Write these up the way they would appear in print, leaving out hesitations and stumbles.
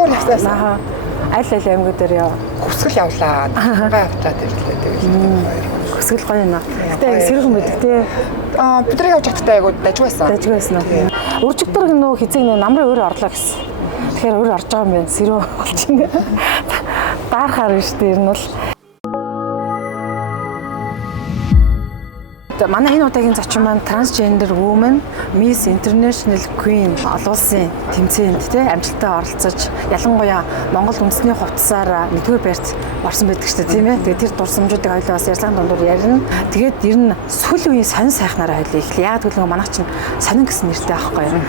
Хөшөөр явсаасан. Аль аймагуд дээр яа? Хүсгэл явлаа. Хангаа явчаад ирлээ. Тэгээд хүсгэл гоё юм аа. Гэтэ сэрхэн байдаг тий. Бидний явж чадтай айгуу дажгүй байсан. Дажгүй байсан уу? Үржигдэр нөө хизээ нөө намрын өөр орлоо гэсэн. Тэгэхээр өөр орж байгаа юм байна. Сэрөө болчихно. Даарахаар биш дээ ер нь бол. Манай энэ удаагийн зочин маань Transgender Woman Miss International Queen олон улсын тэмцээнд тий амжилттай оролцож ялангуяа Монгол үндэсний хувцсаар нэгдүгээр байрт орсон байдаг шүү дээ тийм ээ. Тэгээд тэр дурсамжуудыг хоёулаа бас ярьсан дундуур ярина. Тэгээд ер нь сүүлийн үеийн сонин сайхнаараа хоёулаа ихлэ. Яг гэвэл манайх чинь сонин гэсэн нэртэй аахгүй юу?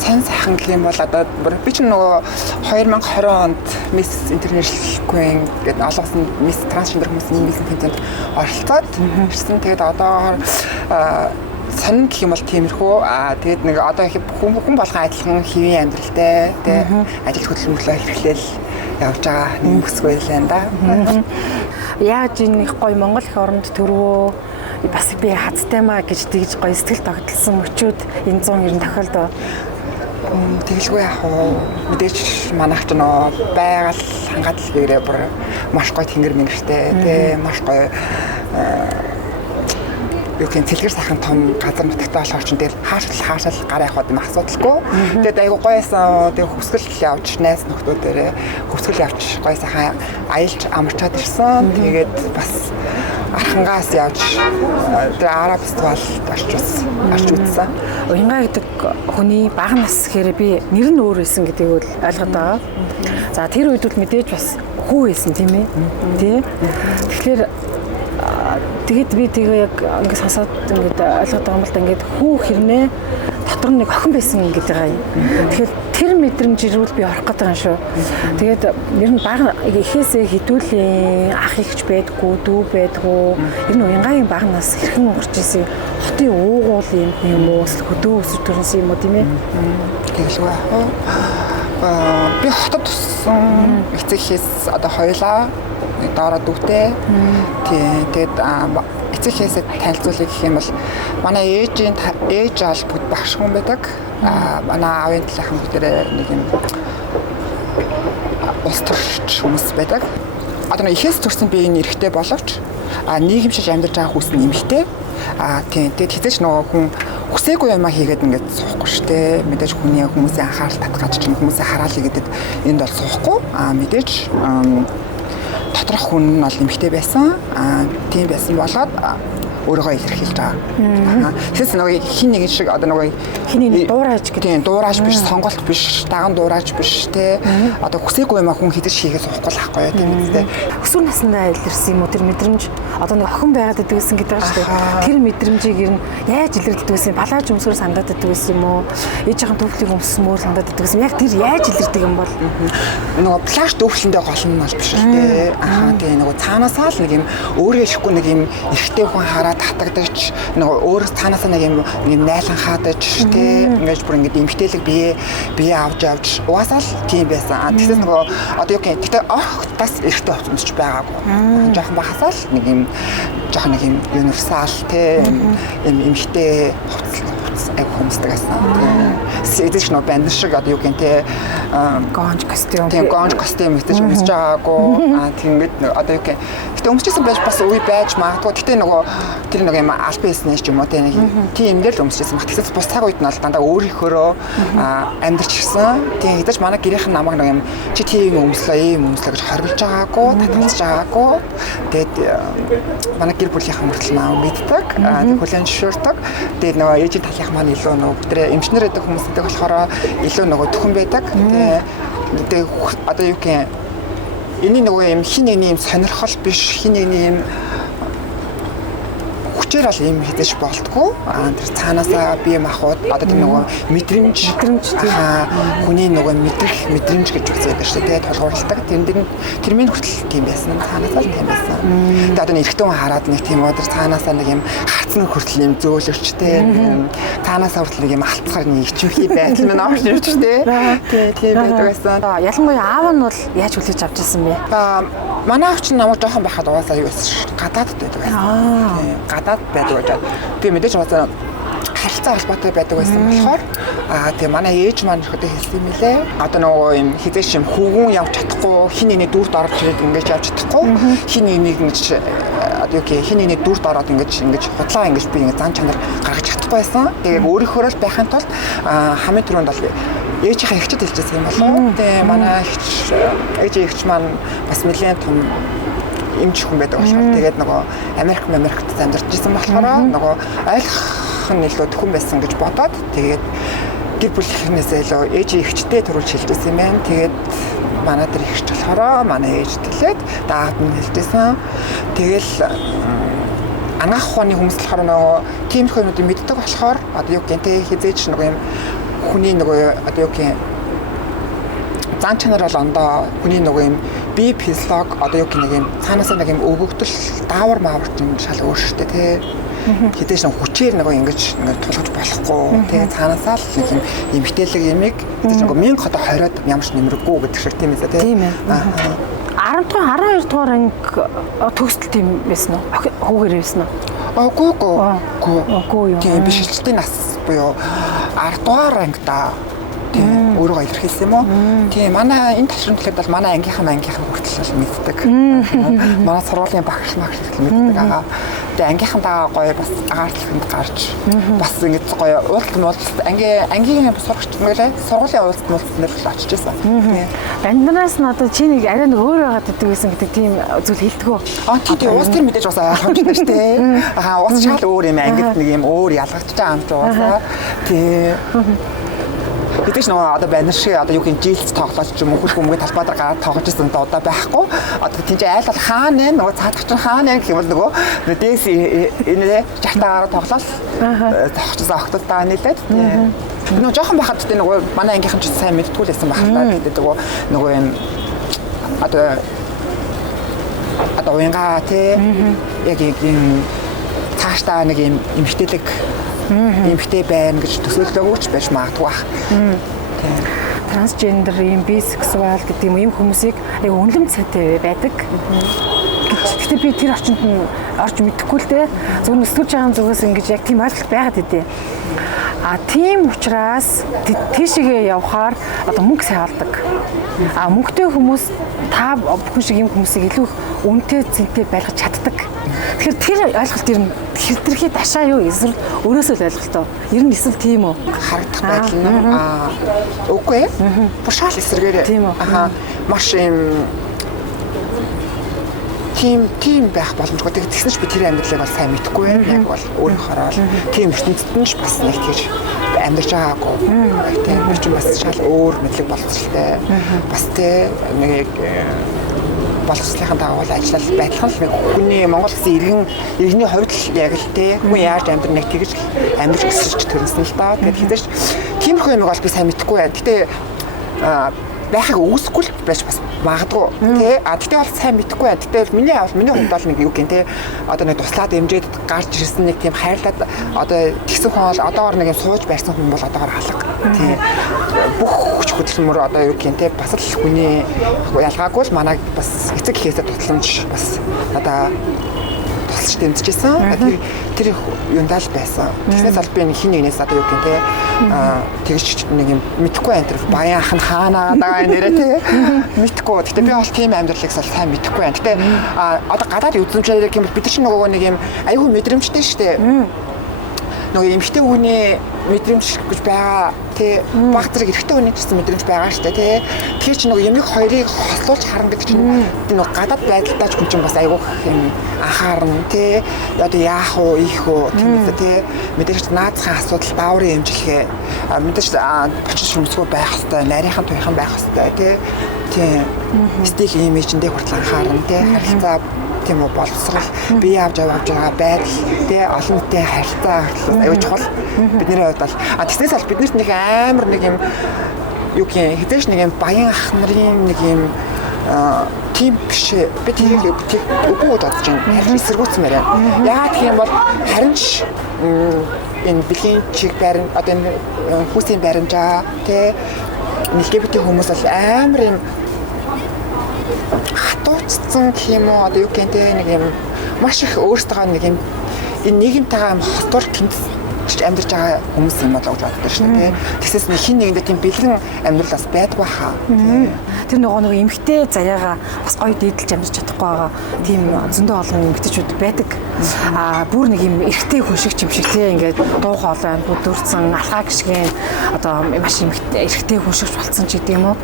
Сайн сайхан гэх юм бол одоо би ч нөгөө 2020 онд Miss International Queen гэдэг олон улсын Miss Transgender хүмүүсийн Miss тэмцээнд оролцоод ирсэн. Тэгээд одоо сонин гэх юм бол тиймэрхүү. Тэгээд нэг одоо их хүн болгон адилхан хэвийн амьдралтай тий ажил хөдөлмөрлөө хэрэглээл явж байгаа нэг бүсгүй л энэ да. Яаж энэ их гоё Монгол их оронд төрвөө бас би хацтай маа гэж тэгж гоё сэтгэл тогтолсон мөчүүд энэ 190 тохиолдоо тэгэлгүй яах вэ? Мэдээж манайх ч нөө байгаль хангалтл бэрээ бүр маш гоё тэнгэр мэнгэртэй тий маш гоё юу гэх юм цэлгэр сайхан том газар нутагтай болохоор ч тэгэл хаашаал гар явах юм асуудалгүй. Тэгээд айгу гоёсан тэг хүсгэл явж найз нөхдүүдээрээ хүсгэл явж гоё сайхан аялж амарчаад ирсэн. Тэгээд бас архангаас явж тэр Араб фестивалд орч үзсэн. Уянгаа гэдэг хүний бага нас гэхээр би нэр нь өөр байсан гэдгийг бол ойлгоод байгаа. За тэр үед бол мэдээж бас хүү байсан тийм ээ. Тий. Тэгэхээр тэгэд би яг ингээд сонсоод ингээд ойлгоод байгаа юм бол ингээд хүү хэрнээ дотор нэг охин байсан гэдэг байгаа юм. Тэгэхээр тэр мэдрэмж ирүүл би орох гэдэг юм шүү. Тэгээд ер нь бага ихээсээ хідүүлийн ах ихч байдгүй, дүү байдгүй. Ер нь уянгагийн бага нас хэрхэн өнгөрч ирсэн хотын уугуул юм уу, хөдөө өсвөр төрсөн юм уу тийм ээ. Тэгэлгүй. Би хотод туссан эцэгхээс одоо хоёлаа доороо дүүтэй. Тэгээд эцэгхээсээ танилцуулъя гэх юм бол манай ээж аал бүгд багш хүн байдаг. Манай аавын талынхан бүгдээ нэг юм улс төрч хүмүүс байдаг. Одоо нэг ихээс төрсэн би энэ эрэгтэй боловч нийгэмшиж амьдарч байгаа хүс нь эмэгтэй. Тэгээд хизээч нөгөө хүн хүсээгүй юмаа хийгээд ингээд суухгүй штэ. Мэдээж хүмүүсийн анхаарал татгаж чинь хүмүүсийн хараалыг гэдэг энд бол суухгүй. Мэдээж доторх хүн нь бол эмэгтэй байсан. Тийм байсан болоод өөрийгөө илэрхийлж байгаа. Тэс нөгөө хин нэг шиг одоо нөгөө хиний дуурайж гэдэг. Дуурайж биш, сонголт биш, даган дуурайж биш те. Одоо хүсээгүй юм хүн хідэж хийгээд суухгүй л ахгүй тийм үстэй. Өсвөр насндаа илэрсэн юм уу тэр мэдрэмж? Одоо нэг охин байгаад байдаг гэсэн гэдэг байна шүү дээ. Тэр мэдрэмжийг ер нь яаж илэрддэг байсан? Балааж өмсгөр сандаад байдаг байсан юм уу? Ээжийнхэн төвхлийг өмсмөр сандаад байдаг байсан. Яг тэр яаж илэрдэг юм бол? Нөгөө плаш төвхлөндөө гол нь бол биш л те. Тэгээ нөгөө цаанаасаа л нэг юм өөрөө ихгүй нэг юм эрэгтэй хүн хараад татагдаж нөгөө өөр цаанаасаа нэг юм найлан хаадаж те. Ингэж бүр ингэ эмхтэлэг бие авч явж угаасаа л тийм байсан. Тэгээс нөгөө одоо юу гэх гэхдээ бас эрэгтэй хувцсч байгаагүй. Жохон бахасаа л нэг юм жохон нэг юм универсал те юм эмхтэй хувцс хүмүүстэй гэсэн. Эдэж нөө банд шиг одоо юу гэх те гонж костюм. Тийм гонж костюм эдэж өмсөж байгаагүй. Тэгээд одоо юу гэх гэхдээ өмсөжсэн байж бас үе байж магадгүй. Гэхдээ нөгөө тэр нэг юм аль биеснээ ч юм уу те нэг тийм дээр л өмсөжсэн баг. Тэгсээс бус цаг үед нь бол дандаа өөрийнхөө амьдарч гисэн. Тийм эдэж манай гэрийнхэн намайг нэг юм чи тийм өмслөө гэж хоригдж байгаагүй, татгалзаж байгаагүй. Тэгээд манай гэр бүлийнхэн мөртөл маа мэддэг. Тэгээд хүлэн зөвшөөрдөг. Тэгээд нөгөө ээжийн талынх маань илүү нөгөө бүтрээ эмчнэр гэдэг хүмүүстэй болохоор илүү нөгөө төхөн байдаг. Тэгээд одоо юу гэх энэ нөгөө юм хин нэг юм сонирхол биш, хин нэг юм хүчээр бол юм хийдэж болтгоо. Тэр цаанаасаа бие махбод одоо тэр нөгөө мэдрэмж хүний нөгөө мэдрэмж гэж үзээд байна шүү дээ. Тулгуурладаг. Тэр минь хүртэл тийм байсан. Цаанаасаа л тийм байсан. Тэгээд одоо эрэгтэй хүн хараад нэг тийм одоо цаанаасаа нэг юм харцны хүртэл юм зөөлөвчтэй. Цаанаасаа хүртэл нэг юм алцгаар нэг ичимхий байдал минь авч ирж шүү дээ. Тийм байдаг байсан. Ялангуяа аав нь бол яаж хүлээж авч ирсэн бэ? Манай аав чинь намайг жоохон байхад угаасаа юу байсан шүү. Гадаадд байдаг байсан. Гадаад байдаг гэж. Тэгээ мэдээж угаасаа харилцаа холбоотой байдаг байсан болохоор тэгээ манай ээж маань ихэд хэлсэн юм лээ. Одоо нөгөө юм хизээш юм хөвгүүн явж чадахгүй, хин нэний дүрд орж ирээд ингэж явж чадахгүй, хин нэнийг ингэж одоо юу гэх хин нэний дүрд ороод ингэж худлаа ингэж би ингэ зан чанар гаргаж чадахгүй байсан. Тэгээ өөрийнхөө л байхын тулд хамгийн түрүүнд бол ээжийнхээ эгчэд хэлжсэн юм болов. Тэгээ манай ээжийн эгч маань бас нэлээд том эмч хүн байдаг болохоор тэгээд нөгөө Америкт амьдарч ирсэн болохоор нөгөө ойлгох нь илүү төхөн байсан гэж бодоод тэгээд гэр бүлийнхнээсээ илүү ээжийн эгчтэй төрүүлж хэлжсэн юм байна. Тэгээд манай дээр эгч болохоор манай ээж тэлээд даад нь хэлжсэн. Тэгэл анагаах ухааны хүмүүс болохоор нөгөө тиймэрхүү юмнуудыг мэддэг болохоор одоо юу гэнтэй хизээж нөгөө юм хүний нөгөө одоо юу гэн зан чанар бол ондоо хүний нөгөө юм бие физиолог одоо юу гэх нэг юм цаанаасаа нэг юм өвөгдөл даавар маавар чинь шал өөр шүү дээ тий. Хідээж нэг хүчээр нөгөө ингэж тулгаж болохгүй тий цаанаасаа л нэг юм эмгтээлэг ямиг хідээж нөгөө 1000 одоо 20-од ямарч нэмрэггүй гэдэг шиг тийм ээ тий. Тийм ээ. 12 дугаар анги төгсөл тийм байсан уу? Хүүгээр байсан уу? Үгүй. Тийм биш шилжилтийн нас буюу 10 дугаар ангидаа тийм өөрөө илэрхийлсэн юм уу? Тийм манай энэ ташрын төлөд бол манай ангийнхан хүртэл мэддэг. Манай сургуулийн багш мэддэг аа. Тэгээ ангийнхандаа гоё бас агаар талхинд гарч бас ингэж гоё уулзалт ангийн сурагч мэлээ сургуулийн уулзалт нэр очиж байсан. Банднаас нь одоо чи нэг арай нэг өөр байгаад идэг гэсэн гэдэг тийм зүйл хэлдэг үү? Тийм уус тэр мэдээж бас ойлгомжтой шүү дээ. Уус шал өөр юм ангид нэг юм өөр ялгагдчих юм ч уусаа. Тийм Гэтэл нөгөө одоо банер шиг одоо юу гин жилц тоглож ч юм уу хүмүүний талбай дээр гараад тоглож байсан одоо байхгүй. Одоо тийч айл бол хаана вэ? Нөгөө цаадах чинь хаана вэ гэвэл нөгөө дээс энэ жахтаагаар тоглол тогложсан октодтаа нэлээд. Нөгөө жоохон байхад тэ нөгөө манай ангийнхан ч сайн мэдтгүүл байсан багтаа. Тэгээд нөгөө юм одоо уянга тэ яг юм цаашдаа нэг юм эмхтэлэг эмхтэй байна гэж төсөөлөлөөгч байж магадгүй бах. Трансгендер, юм бисексуал гэдэг юм хүмүүсийг яг үнэлэм цайтай байдаг. Гэхдээ би тэр орчинд нь орж мэдэхгүй л дээ. Зөвхөн өсгөж байгаа зүгээс ингэж яг тийм ойлголт байгаад идэв. Тийм учраас тийшээ явхаар одоо мөнгө сайалдаг. Мөнгөтэй хүмүүс та бүхэн шиг юм хүмүүсийг илүү үнэтэй зэнтэй байлгаж чаддаг. Тэгэхээр тэр ойлголт ер нь хэтэрхий дашаа юу эсвэл өөрөөсөө л ойлголтоо. Ер нь эсвэл тийм үү? Харагдах байдал нь үгүй. Бушаал эсэргээрээ. Тийм үү? Маш юм тийм байх боломжтой. Тэгсэн ч би тэр амьдралыг бол сайн мэдэхгүй юм. Яг бол өөрийнхөө бол тийм ертөнцид нь ч бас нэг тийж амьдарч байгаагүй. Тийм ч бас шал өөр мэдлэг боловсралтай. Бас тийм нэг боловсролын дагуу ажиллах байдлах нь хүний Монгол гэсэн иргэний хувьд л яг л тийм хүн яаж амьдрах нэг тэгж амьдарч өсөж төрсөн л даа. Тэгэхээр хизээч тиймэрхүү юм бол би сайн мэдэхгүй. Гэтэ байхыг үүсэхгүй л байж бас магадгүй тий. Тэгтээ бол сайн мэдэхгүй байна. Тэгтээ миний хувьд бол нэг юу гин тий. Одоо нэг туслаад эмжээд гарч ирсэн нэг тийм хайрлаад одоо тэгсэн хүн бол одоогор нэг юм сууж барьсан хүн бол одоогор алга тий. Бүх хүч хөдөлмөр одоо юу гин тий. Бас л хүний ялгаагүй л манай бас эцэг эхээсээ тусламж бас одоо тусалж дэмжижсэн. Тэр юундаа л байсан. Тэгснээс бол би хин нэгнээс одоо юу гин тий. Тэгж нэг юм мэдхгүй энэ тэр баян ах нь хаанаа байгаа нэрээ тий мэдхгүй. Гэтэ би бол тийм амьдралыг сайн мэдхгүй байна. Гэтэ одоо гадаад үзмжлэлэг юм бол бид чинь нөгөө нэг юм айгүй мэдрэмжтэй штэ. Нөгөө эмхтэй хүний мэдрэмж гэж байгаа тий баг зэрэг эрэгтэй хүний гэсэн мэдрэмж байгаа штэ тий. Тэгэхээр чи нөгөө ямиг хоёрыг хослуулж харна гэдэг чинь нөгөө гадаад байдалтай ч хүн чинь бас айгүй юм анхаарна тий. Одоо яах вэ ийх вэ тийм үү тий. Мэдээж наацхан асуудал дааврын эмчилгээ мэдээж бочиж шүмсгүй байх хэвээр нарийнхан туйхан байх хэвээр тий. Тийм стил имижэндээ хүртэл анхаарна тий. Харилцаа тийм үү боловсрал бие авч байгаа байдал тий олон нийтийн харилцаа аюу чухал бидний хувьд бол тэгснээс бол биднэрт нэг амар нэг юм юу гэх хэдэж нэг юм баян ах нарын нэг юм тийм биш би тэрийг үгүй бодож байна харин эсэргүүцсэн мэрэ яагаад гэх юм бол харин ч энэ бэлгийн чиг байран одоо энэ хүүсийн баримжаа тий LGBT хүмүүс бол амар юм хатууцсан юм уу одоо юу гэнтэй нэг юм маш их өөрсдөө нэг юм энэ нийгэмтэйгээ холбоор тэмцэж гэж амьдарч байгаа хүмүүс юм болоо гэж боддог шүү дээ. Тэгсээс нэг хин нэгэндээ тийм бэлгэн амьдрал бас байдгүй хаа. Тэр нөгөө эмэгтэй заяагаа бас гоё дийдэлж амьдарч чадахгүй байгаа тийм зөндөө олон эмэгтэйчүүд байдаг. Бүр нэг юм эрэгтэй хүн шиг юм шиг тий ингээд дуу хоолой бүдүүрсэн алхаа гიშгэн одоо маш эрэгтэй хүн шиг болцсон ч гэдэг юм уу.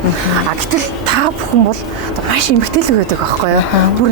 Гэтэл та бүхэн бол одоо маш эмэгтэйлэг байдаг байхгүй юу? Бүр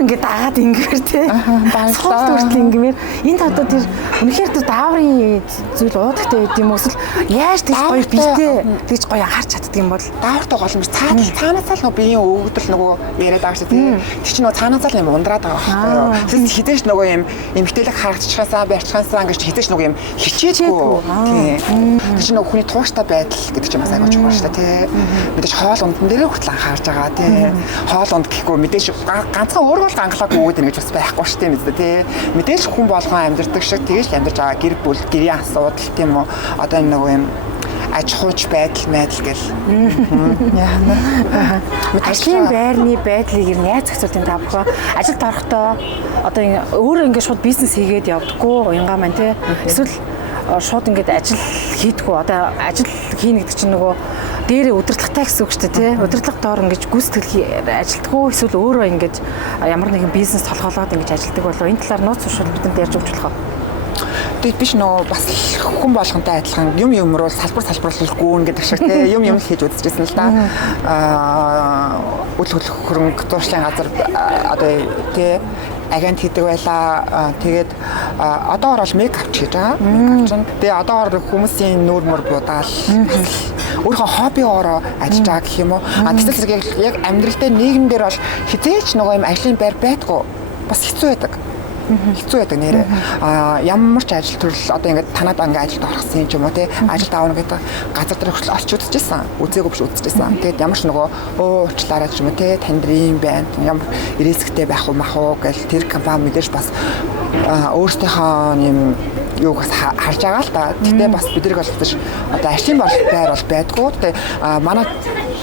ингээд дагаад ингээр тий. Баярлалаа. Хүртэл ингэмээр энэ одоо тэр үнэхээр тэр дааврын зүйл уудагтай байд юм уу? Эсвэл яаж тэгж гоё бийтэй тэгж гоё анхаарч чаддаг юм бол даавартай гол юм цаанаасаа л нөгөө биеийн өвөгдөл нөгөө яриад байгаа шүү дээ. Тэр чинь нөгөө цаанаасаа л юм ундраад байгаа байхгүй юу? Тэгээс хідээш нөгөө юм эмгтээлэг харагдчихаасаа барьчихаасаа ингэж хідээш нөгөө юм хичээдгүй. Тийм. Тэр чинь нөгөө хүний тууштай байдал гэдэг чинь бас агуулж байгаа шүү дээ тий. Мэдээж хоол ундн дээрээ хүртэл анхаарж байгаа тий. Хоол унд гэхгүй мэдээж ганцхан өөрөө л гангалаагүй өгöd ингэж бас байхгүй шүү дээ мэдээ тий. Мэдээж хүн болгон амьдардаг шиг тэгэж амьдарч байгаа гэр бүл гэрийн асуудал тийм үү. Одоо нөгөө юм аж ахуйч байдал гэл. Ажлын байрны байдлыг ер нь яаж зохицуултын та бүхэн ажилд орохдоо одоо өөрөө ингээд шууд бизнес хийгээд явдаггүй уянгаа маань тий. Эсвэл шууд ингээд ажил хийдэггүй одоо ажил хийнэ гэдэг чинь нөгөө дээрээ удирдлагатай гэсэн үг шүү дээ тий. Удирдлага доор ингэж гүйцэтгэл ажилтгүй эсвэл өөрөө ингэж ямар нэгэн бизнес толгоолоод ингэж ажилдаг болов энэ талаар нууц туршилт бидэнд ярьж өгч болох уу? Тэг биш нөө бас хүн болгонтэй адилхан юм руу салбарлахгүй гэдэг шиг тий юм хийж үзчихсэн л да. Үл хөрөнгө туршлын газар одоо тий агент хийдэг байлаа. Тэгээд одоогор бол мейкап хийж байгаа. Мейкап чинь тэгээ одоогор хүмүүсийн нүүр мөр будаал өөрийнхөө хоббигоороо ажиллаж байгаа гэх юм уу. Тэгтэл яг амьдралдаа нийгэмдэр бол хизээч нөгөө юм ажлын байр байдгүй бас хэцүү байдаг. Хэцүү байдаг нэрээ. Ямар ч ажил төрөл одоо ингээд танаад ингээд ажилд орохсон юм ч юм уу те ажилд аавна гэдэг газар дээр хүртэл очиж үзчихсэн. Үзээгүй биш үзчихсэн. Тэгээд ямар ч нөгөө уучлаарай ч юм уу те танд ийм байна. Ямар ирээсгтэй байх уу мах уу гэл тэр компани мэдээж бас өөрсдийнхөө юм юуг бас харж байгаа л да. Тэгтээ бас бидрэг болчихсон. Одоо ажлын байр бол байдгүй. Тэгтээ манай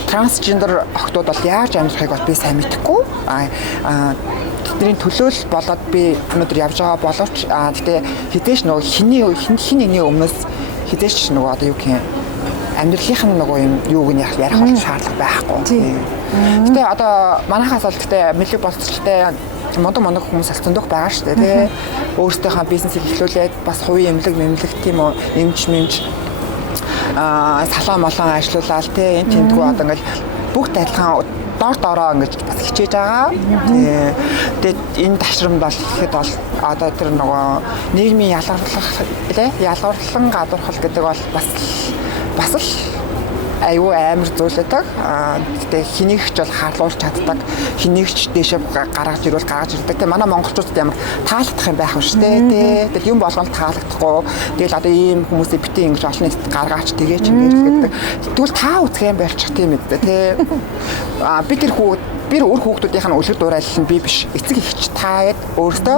трансгендер охтууд бол яаж амьдрахыг бол би сайн мэдэхгүй. Тэдний төлөөл болоод би өнөөдөр явж байгаа боловч гэтээ хідээш нөгөө хин нэгний өмнөөс хідээш нөгөө одоо юу гэх юм амьдралынх нь нөгөө юм юуг нь ярих бол шаардлага байхгүй. Гэтээ одоо манайхаас бол гэтээ мэлэг болцолтой мундаг хүмүүс алцсандох байгаа шүү дээ тий. Өөрсдийнхөө бизнесийг эхлүүлээд бас хувийн эмнэлэг тийм үү эмч салаа молон ажиллаулаад тий энэ тэмдгүү одоо ингээл бүгд адилхан доороо ингэж бас хичээж байгаа. Тэгээд энэ ташрамд бол ихэд бол одоо тэр нөгөө нийгмийн ялгарлан гадуурхал гэдэг бол бас л аюу амар зүйлээдэг. Гэтэ хэнийгч бол харуулж чаддаг, хэнийгч дээшээ гаргаж ирдэг. Тэ манай монголчуудад ямар таалагдах юм байх вэ шүү дээ. Тэгэл юм болгоно таалагдахгүй. Тэгэл одоо ийм хүмүүсээ битээ ингэж олон нийтэд гаргаач тэгээч ингэж гэдэг. Тэгвэл та үзэх юм байлчих тийм ээ тэ. Би өөр хүүхдүүдийнх нь үлгэр дуурайлал нь би биш. Эцэг эхч таад өөртөө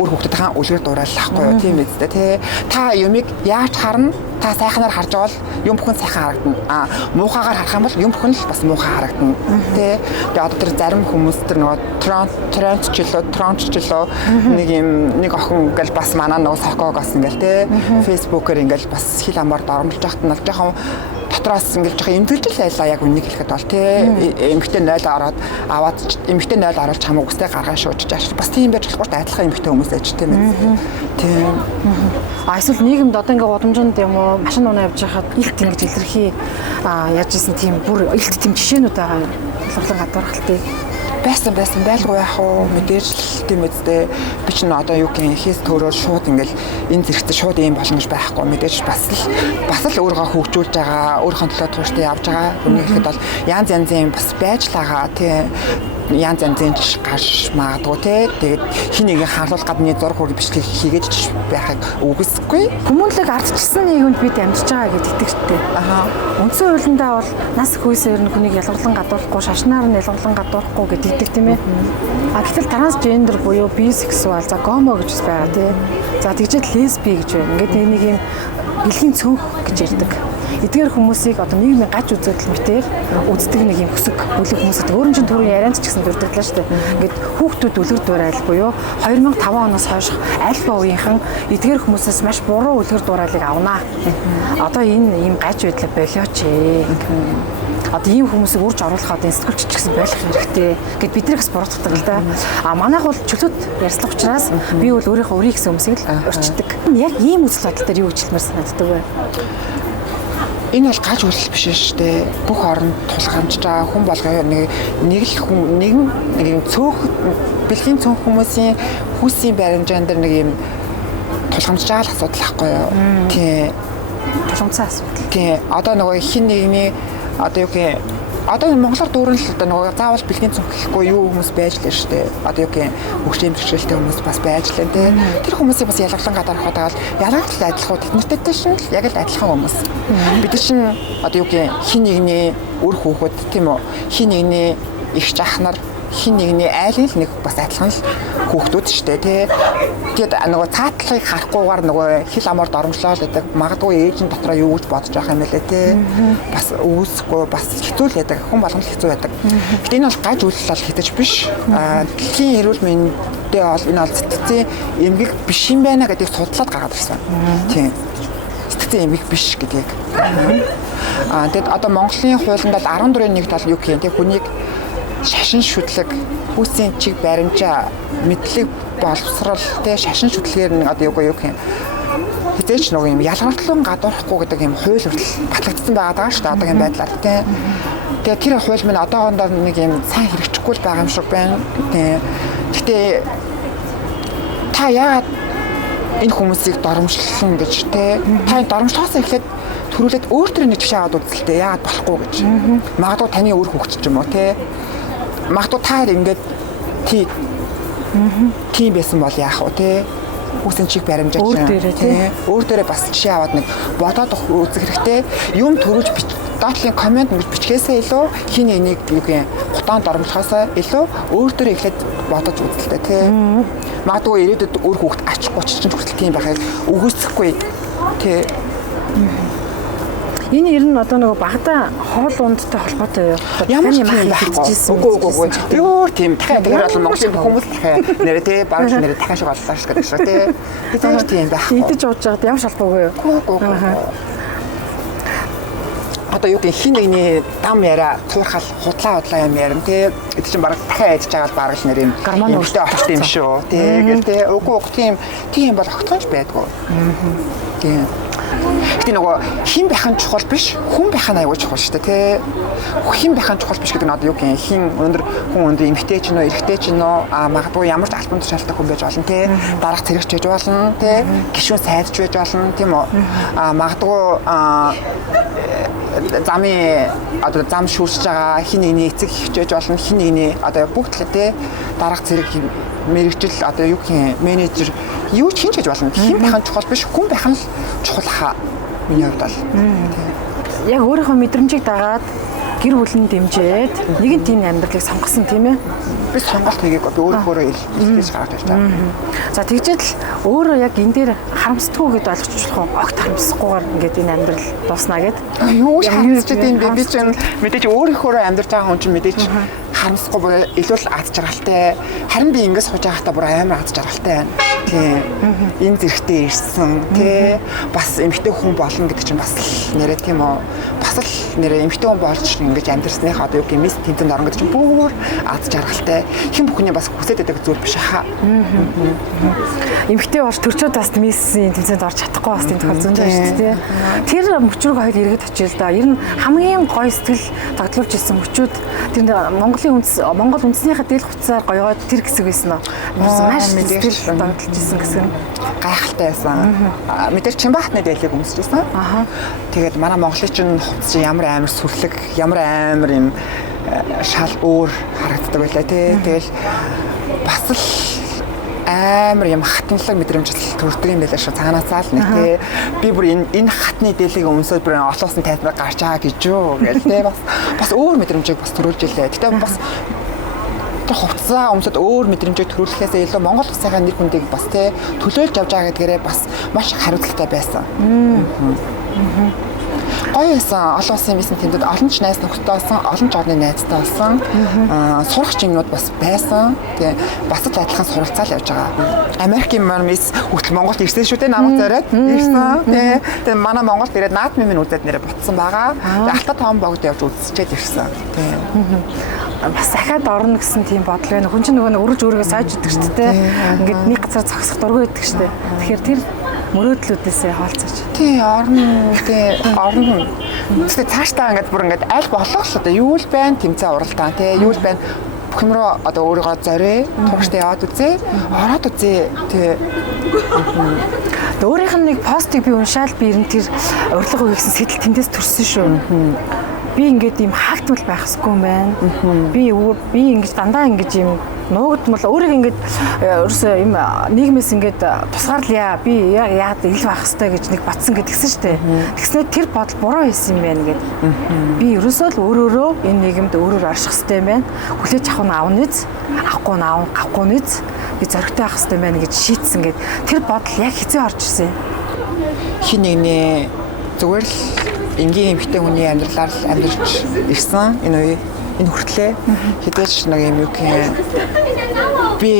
өөр хүүхдүүдийнх нь үлгэр дуурайлахгүй юу тийм ээ тэ. Та юмыг яаж харна? Та сайхнаар харж байгаа бол юм бүхэн сайхан харагдана. Муухайгаар харах юм бол юм бүхэн л бас муухай харагдана. Тэ. Тэгээ одоо тэр зарим хүмүүс тэр нөгөө транччлоо нэг охин ингээл бас манай нөгөө сокогоос ингээл тэ. Фэйсбүүкээр ингээл бас хил амаар дормж яхад нь жоохон дотроос ингээл жоохон имтгэлжил байлаа яг үнийг хэлэхэд бол тэ. Эмэгтэй 0 ороод аваад эмэгтэй 0 оруулж хамаагүй үстэй гаргаа шуужж ааш. Бас тийм байж болохгүй адилхан эмэгтэй хүмүүс байж тийм ээ. Тийм. Эсвэл нийгэмд одоо ингээ гудамжинд юм уу машин унаа явж байхад илт ингэж илэрхий яаж исэн тийм бүр илт тийм жишээнүүд байгаа юм. Улаан гадуурхалтыг байсан байлгүй яах вэ? Мэдээж тийм үстэй би ч н одоо юу гэх юм хийс төрөөр шууд ингээл энэ зэрэгт шууд ийм болно гэж байхгүй. Мэдээж бас л өөрийгөө хөгжүүлж байгаа, өөрийнхөө төлөө тууштай явж байгаа. Үнийг хэлэхэд бол янз янзын бас байж л байгаа тий. Янз янзын гарч магадгүй тий. Тэгээд хин нэгийг харуулах гадны зураг хураг бичлэг хийгээд ч байхыг үгүйсэхгүй. Хүмүүнлэг ардчилсан нийгэмд бид амьдарч байгаа гэдэг итгэжтэй. Үндсэн хуулиндаа бол нас хүйсээр нь хүнийг ялгарлан гадуурхгүй, шашнаар нь ялгарлан гадуурхгүй гэдэг идэг тийм ээ. Гэтэл трансгендер буюу бисексуал, за гомо гэж байгаа тий. За тэгжээд лесби гэж байна. Ингээд нэг юм бэлгийн цөнх гэж ярьдаг. эдгээр хүмүүсийг одоо нийгмийн гач үзэгдэл мэтээр үздэг нэг юм хөсөг бүлэг хүмүүсэд өөрөм чин төрийн ярианд ч гэсэн дурдглаа шүү дээ. Ингээд хүүхдүүд үлгэр дуурай буюу 2005 оноос хойш альфа үеийнхэн эдгээр хүмүүсээс маш буруу үлгэр дуурайлыг авнаа. Одоо энэ ийм гач байдлаа болооч ээ. Одоо ийм хүмүүсийг үрж оруулах одоо институтч ч гэсэн байх хэрэгтэй гэд биднээс буруутгадаг л да. А манайх бол чөлөөт ярьслах учраас би бол өөрийнхөө өрийг гэсэн хүмүүсийг л өрчдөг. Яг ийм үзэл бодол дээр юу гэж хэлмээр санагддаг вэ? Энэ бол гаж үйлс биш шүү дээ. Бүх оронд тулгамжж байгаа хүн болгоо нэг л хүн нэг юм цөөх бэлгийн цөөх хүмүүсийн хүүсийн баримжаан дээр нэг юм тулгамжж байгаа л асуудал байхгүй юу? Тий. Тулгамцсан асуудал. Тий. Одоо нөгөө хин нэгний одоо юу гэх одоо Монголоор дүүрэн л одоо нөгөө заавал бэлгийн цонх гэхгүй юу хүмүүс байж лээ шүү дээ. Одоо юу гэх хөгжим бэрхшээлтэй хүмүүс бас байж лээ тий. Тэр хүмүүсийг бас ялгалан гадарах удаа л ялгал адилхан тэднэртэй шин л яг л адилхан хүмүүс. Бид чинь одоо юу гэх хин нэгний үр хүүхэд тийм үү хин нэгний их жах нар хин нэгний айлын л нэг бас адилхан л хүүхдүүд шүү дээ тий. Тэгээд нөгөө цаатлахыг харахгүйгээр нөгөө хил амаар доромжлол гэдэг магадгүй ээж нь дотроо юу гэж бодож байгаа юм бэлээ тий. Бас үүсэхгүй бас хэцүү л байдаг хүн болгоно хэцүү байдаг. Гэтэ энэ бол гаж үйлс бол хэтэж биш. Дэлхийн эрүүл мэндтэй бол энэ бол сэтгцийн эмгэг биш юм байна гэдгийг судлаад гаргаад ирсэн. Тийм. Сэтгцийн эмгэг биш гэдгийг. Тэгэд одоо Монголын хуулинд бол 14-ийн 1-т бол юу гэх юм тий хүнийг шашин шүтлэг хүүсийн чиг баримжаа мэдлэг боловсрал тэ шашин шүтлэгээр нэг одоо юу гэх юм хизээч нэг юм ялгартлан гадуурхгүй гэдэг юм хууль хүртэл батлагдсан байгаа шүү дээ одоогийн байдлаар тэ. Тэгээ тэр хууль минь одоогондоо нэг юм сайн хэрэгжихгүй л байгаа юм шиг байна. Гэтэ та яагаад энэ хүмүүсийг доромжлолно гэж тэ та доромжлохоос эхлээд төрүүлээд өөр төр нэг жишээ аваад үзэлтэй яагаад болохгүй гэж. Магадгүй таны өөр хүүхэд ч юм уу тэ магадгүй та ингээд тийм байсан бол яах вэ те хүүсийн чиг баримжаач өөр дээрээ бас жишээ аваад нэг бодоод үзэх хэрэгтэй юм төрүүлж доотлын комент ингэж бичгээсээ илүү хин нэг юу гэх гутаан доромжлохоосоо илүү өөр дээрээ эхлээд бодож үзэлтэй те магадгүй ирээдүйд өөр хүүхэд ачихгүй чинь хүртэл тийм байхыг үгүйсэхгүй те. Энэ ер нь одоо нөгөө багада хоол ундтай холбоотой юу? Ямар ч юм хийжсэн. Үгүй. Юу тийм дахиад тэгэхээр бол Монголын хүмүүс дахиад нэрээ тий баг нэрээ дахиад шиг боллоо ш гэдэг шүү тий. Тэгэхээр тийм байхгүй. Идэж ууж байгаад ямар шалбаагүй юу? Үгүй. Одоо юу гэх хин нэгний дам яриа туурхал худлаа юм ярина тий. Эд чинь баг дахиад ядж байгаа л баг л нэр юм. Гормон өөртөө очсон юм шүү. Тий. Гэл тий. Үгүй тийм бол огтхонч байдгүй. Тийм. Гэтэ нөгөө хин байх нь чухал биш, хүн байх нь аягүй чухал шүү дээ, тий. Хин байх нь чухал биш гэдэг нь одоо юу гэх юм, хин хүн өндөр эмэгтэй ч нөө, эрэгтэй ч нөө, магадгүй ямар ч албан тушаалтай хүн байж болно, тий. Дараах зэрэгч байж болно, тий. Гишүүн сайдч байж болно, тийм үү. Магадгүй зам шүүсэж байгаа хин нэгний эцэг хичээж болно, хин нэгний одоо бүгд л тий. Дараах зэрэг мэрэгжил одоо юу гэх юм, менежер юу ч хийж болно. Хин байх нь чухал биш, хүн байх нь л чухал хаа. Миний хувьд бол. Яг өөрийнхөө мэдрэмжийг дагаад гэр бүлийн дэмжээд нэгэн тийм амьдралыг сонгосон тийм ээ. Би сонголт хийгээг би өөрөөр илэрхийлж гаргаж ирж байгаа. За тэгжээд л өөрөө яг энэ дээр харамсдаггүй гэдээ ойлгочихлох уу? Огт харамсахгүйгээр ингээд энэ амьдрал дуснаа гэд. Юу ч харамсч идэв би чинь мэдээж өөрөөр амьдарч байгаа хүн чинь мэдээж харамсахгүй бүр илүү л аз жаргалтай. Харин би ингээс сууж байхдаа бүр амар аз жаргалтай байна. Тийм. Энэ зэрэгтэй ирсэн тий. Бас эмэгтэй хүн болно гэдэг чинь бас нэрээ тийм үү. Бас л нэрээ эмэгтэй хүн болж ингэж амьдрсныхаа одоо юу гэмээс тэмцэнд орно гэдэг чинь бүр аз жаргалтай. Хэн бүхний бас хүсэж байдаг зүйл биш хаа. Эмэгтэй болж төрчөөд бас мессийн тэмцээнд орж чадахгүй бас тийм тохиол зөндөө шүү дээ. Тэр мөчрөг хоёул эргээд очив л да. Ер нь хамгийн гоё сэтгэл тогтолж ирсэн мөчүүд тэр Монгол үндэснийхээ дээл хуцаар гоёгоод тэр хэсэг байсан уу? Маш сэтгэл тогтолж ирсэн хэсэг нь гайхалтай байсан. Мэдээж Чимбахтны дээлийг өмсөжсэн. Тэгээд манай Монголын чинь хувцас чинь ямар амар сүрлэг, ямар амар юм шал өөр харагддаг байлаа тий. Тэгэл бас л амар юм хатналаг мэдрэмж төрдөг юм байлаа шүү. Цаанаасаа л нэг тий. Би бүр энэ хатны дээлийг өмсөд бүр олоосон тайзнаа гарч байгаа гэж юу гэл тий. Бас өөр мэдрэмжийг бас төрүүлж илээ. Гэтэ бас хувцаа өмсөд өөр мэдрэмжийг төрүүлэхээс илүү Монгол улсынхаа нэр хүндийг бас тий төлөөлж явж байгаа гэдгээрээ бас маш хариуцлагатай байсан. гоё байсан. Олон улсын мисэн тэмдэгт олон ч найз нөхдөд болсон, олон ч орны найзтай болсон. Сурах юмнууд бас байсан. Тэгээ бас л адилхан суралцаал явж байгаа. Америкийн мис хүртэл Монголд ирсэн шүү дээ. Намайг зориод ирсэн. Тэгээ манай Монголд ирээд наадмын минь үзээд нэрээ ботсон байгаа. Тэгээ Алта том богд явж үзчихээд ирсэн. Тэгээ бас дахиад орно гэсэн тийм бодол байна. Хүн чинь нөгөө өрөж өөрийгөө сайждаг шүү дээ. Ингээд нэг газар зогсох дургүй байдаг шүү дээ. Тэгэхээр тэр мөрөөдлүүдээсээ хаалцаач. Тий, орно. Тэгтээ цаашдаа ингээд бүр ингээд аль болох л одоо юу л байна тэмцээн уралдаан тий, юу л байна бүх юм руу одоо өөрийгөө зориё, тууштай яваад үзье, ороод үзье тий. Өөрийнх нь нэг постыг би уншаал би ер нь тэр урилга үеигсэн сэтэл тэндээс төрсөн шүү. Би ингээд ийм хаагдмал байх хэсгүй юм байна. Би ингэж дандаа ингэж ийм нуугдмал өөрийг ингээд ерөөсөө ийм нийгмээс ингээд тусгаарлая. Би яагаад ил байх хэвтэй гэж нэг батсан гэдгсэн шүү дээ. Тэгснээр тэр бодол буруу байсан юм байна гэд. Би ерөөсөө л өөрөөрөө энэ нийгэмд өөрөөр орших хэвтэй юм байна. Хүлээж авах нь аавны эз, авахгүй нь авахгүй нь эз. Би зоригтой байх хэвтэй байна гэж шийдсэн гэд. Тэр бодол яг хэзээ орж ирсэн юм? Хин нэгний зүгээр л энгийн эмэгтэй хүний амьдралаар л амьдарч ирсэн энэ үе энэ хүртлээ хэдэж нэг юм юу гэх би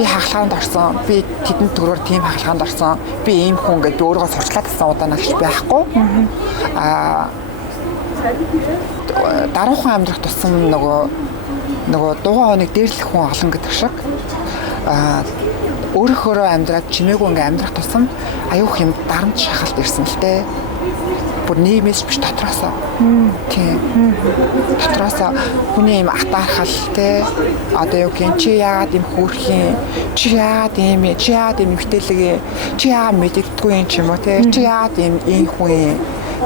хаалхаанд орсон би тэдэнд төрөөр тийм хаалхаанд орсон би ийм хүн гэж би өөрийгөө сурчлаад тасан удаанаа гэж байхгүй даруухан амьдрах тусам нөгөө дугаа хоног дээрлэх хүн олон гэдэг шиг өөрөөхөө амьдраад чимээгүй ингээ амьдрах тусам аюух юм дарамт шахалт ирсэн л дээ. Бүр нийгмээс биш дотроосоо. Тийм. Дотроосоо хүний юм атаархал те одоо юу гин чи яагаад юм хөөрх юм чи яагаад юм хтэлэг чи яагаад мэддэггүй юм ч юм уу те чи яагаад ийм хүн юм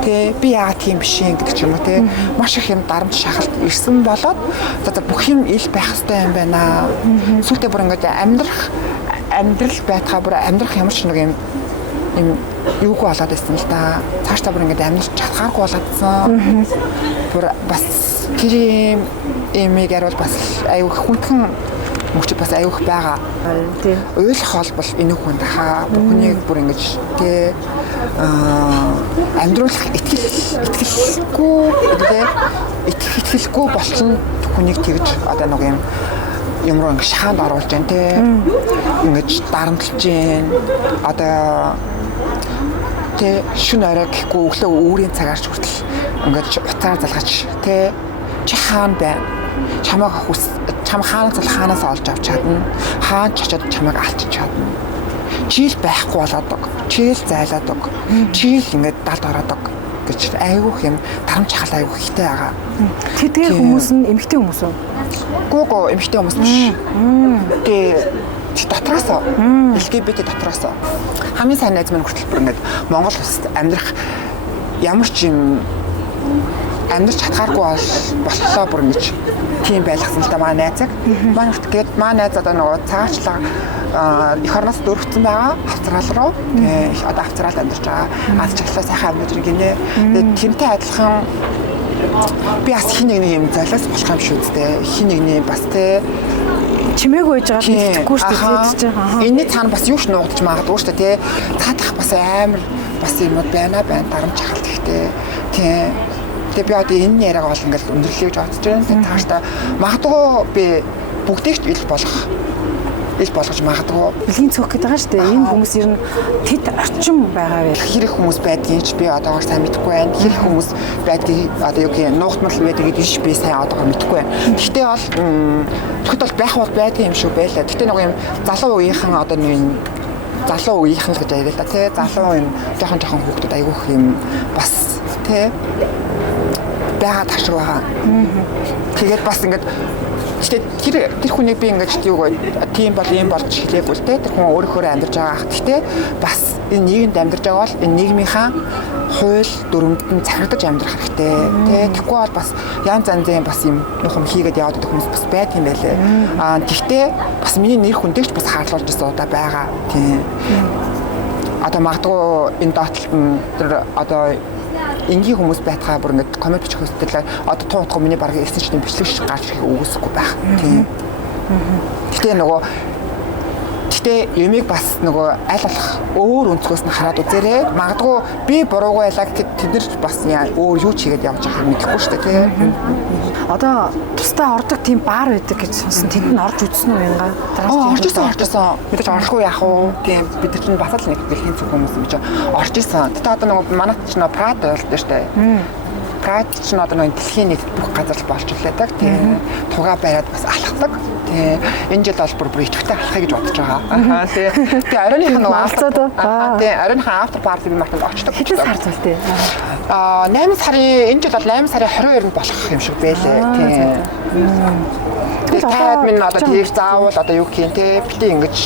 те би яагаад тийм биш юм гэдэг ч юм уу те маш их юм дарамт шахалт ирсэн болоод за бүх юм ил байх хэрэгтэй юм байна. Сүлдээ бүр ингээд амьдрал байтгаа бүр амьдрах ямар ч нэг юм юуг болоод байсан л да. Цаашдаа бүр ингээд амьд чадхааргүй болоодсан. Бүр бас тэр имийг ярил бас аюух хүндхэн мөч бас аюух байгаа. Тийм. Ойлгох холбол энэ хүнд хаа бүхнийг бүр ингэж тий амьдруулах итгэлгүй болчихно хүнийг тэгж одоо нэг юм руу ингэ шаанд оруулж जैन тий ингэж дарамтлж जैन одоо тэ шүн орой гэхгүй өглөө өөрийн цагаарч хүртэл ингээд утаар залгаж тэ чи хаана байна чам хаана зал хаанаас олж авч чадна хаан ч очиод чамайг алчиж чадна чийл байхгүй болоодог чийл зайлаадаг чийл ингээд далд ороодог гэж айгүйх юм тарамж хал айгүйх ихтэй байгаа. Тэдгээр хүмүүс нь эмэгтэй хүмүүс үү? Гоо эмэгтэй хүмүүс биш. Тэгээ дотроосоо LGBT дотроосоо хамгийн сайн найз минь хүртэл бүр ингээд Монгол улсад амьдрах ямар ч юм амьдрч чадхааргүй боллоо бүр ингэж тийм байлгасан л да манай найзаг. Манай найз одоо нөгөө цаачлаа эх орноос дөрөвцөн байгаа авцраал руу одоо авцраал амьдарч байгаа. Аз чаглаа сайхан амьдарч гинэ. Тэгээд тэрнтэй адилхан би бас хин нэг юм золиос болох юм шүү дээ. Хин нэгний бас те чимээгүй байж байгаа мэдчихгүй шүү дээ. Энэний цаана бас юу ч нуугдчих магадгүй шүү дээ. Цаадах бас амар бас юмуд байна дарамж хахалт ихтэй. Тэгээ би одоо энэ яриаг бол ингээл өндөрлөж бодож байна. Тааштай магадгүй би бүгдийг ч ил болгож магадгүй. Бэлгийн цөөх гэдэг байгаа шүү дээ. Энэ хүмүүс ер нь тэд орчим байгаа байх. Хэрэг хүмүүс байдгийг ч би одоогоор сайн мэдэхгүй байна. Хэрэг хүмүүс байдгийг одоо юу гэх нуугдмал байдаг гэж би сайн одоогоор мэдэхгүй байна. Гэхдээ бол тэгэхэд бол байх бол байдаг юм шүү байлаа. Гэхдээ нэг юм залуу үеийнхэн одоо нэг залуу үеийнхэн л гэж яриа л да тий. Залуу юм жоохон хүүхдүүд айгүйх юм бас тий байгаа ташиг байгаа. Тэгээд бас ингээд тэр хүнийг би ингэж юу тийм бол юм болж хэлээгүй л дээ. Тэр хүн өөрөөр амьдарч байгаа ах. Гэхдээ бас энэ нийгэмд амьдарч байгаа бол энэ нийгмийнхаа хууль дүрмэнд нь захирдаж амьдрах хэрэгтэй. Тэгэхгүй бол бас янз янзын бас юм хийгээд яваад байгаа хүмүүс бас байдаг юм байлээ. Гэхдээ бас миний нэр хүндэгч бас хаалуулж байгаа удаа байгаа. Тийм. Одоо магадгүй энэ доотлолт нь тэр одоо энгийн хүмүүс байтгаа бүр ингээд коммент бичих хөстөл одоо туутах миний баг эсэн чинь бичлэг гарч ирэх үгүйсэхгүй байх. Тийм. Гэтэ нөгөө Гэтэ юмыг бас нөгөө аль болох өөр өнцгөөс нь хараад үзээрэй. Магадгүй би буруугүй байлаа гэхэд тэд нар бас өөр юу ч хийгээд явж байгааг мэдэхгүй шүү дээ тий. Одоо тусдаа ордог тийм бар байдаг гэж сонсон. Тэнд нь орж үзсэн үү янга? Орж исэн. Мэдээж орохгүй яах вэ? Тийм бид нар чинь бас л нэг дэлхийн зүг хүмүүс юм чи орж исэн. Гэтэ одоо нөгөө манайд ч нөгөө Прад байлтай шүү дээ. Прад ч одоо нөгөө дэлхийн нэг бүх газар болчихлоо тийм. Тугаа бариад бас алхдаг. Тийм. Энэ жил бол бүр идэвхтэй алхахыг гэж бодож байгаа. Тэгээ оройнх нь нөгөө алцаад тийм оройнх after party би мартад очдог. Хэдэн сар зүйл тий. 8 сарын энэ жил бол 8 сарын 22-нд болох юм шиг байлээ. Тийм. Тэгээ таад минь одоо тийг заавал одоо юу гэх юм те бити ингэж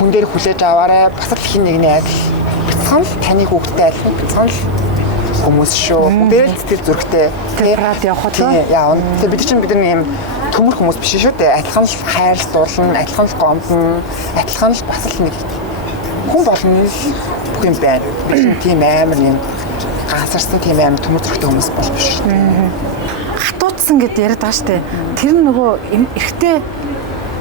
хүн дээр хүлээж аваарай. Бас л хин нэгний адил. Бяцхан л таны хүүхдэд адилхан бяцхан л хүмүүс шүү. Дээр л сэтгэл зүрхтэй. Прад явах уу? Яа. Тэгээ бид чинь бидний юм төмөр хүмүүс биш шүү дээ. Адилхан л хайрлуулна, адилхан л гомдно, адилхан л бас л нэг хүн болно бүх юм байна. Би тийм амар юм гансарсан тийм амар төмөр зүрхтэй хүмүүс бол биш шүү дээ. Хатуудсан гэд яриад байгаа шүү дээ. Тэр нь нөгөө эрэгтэй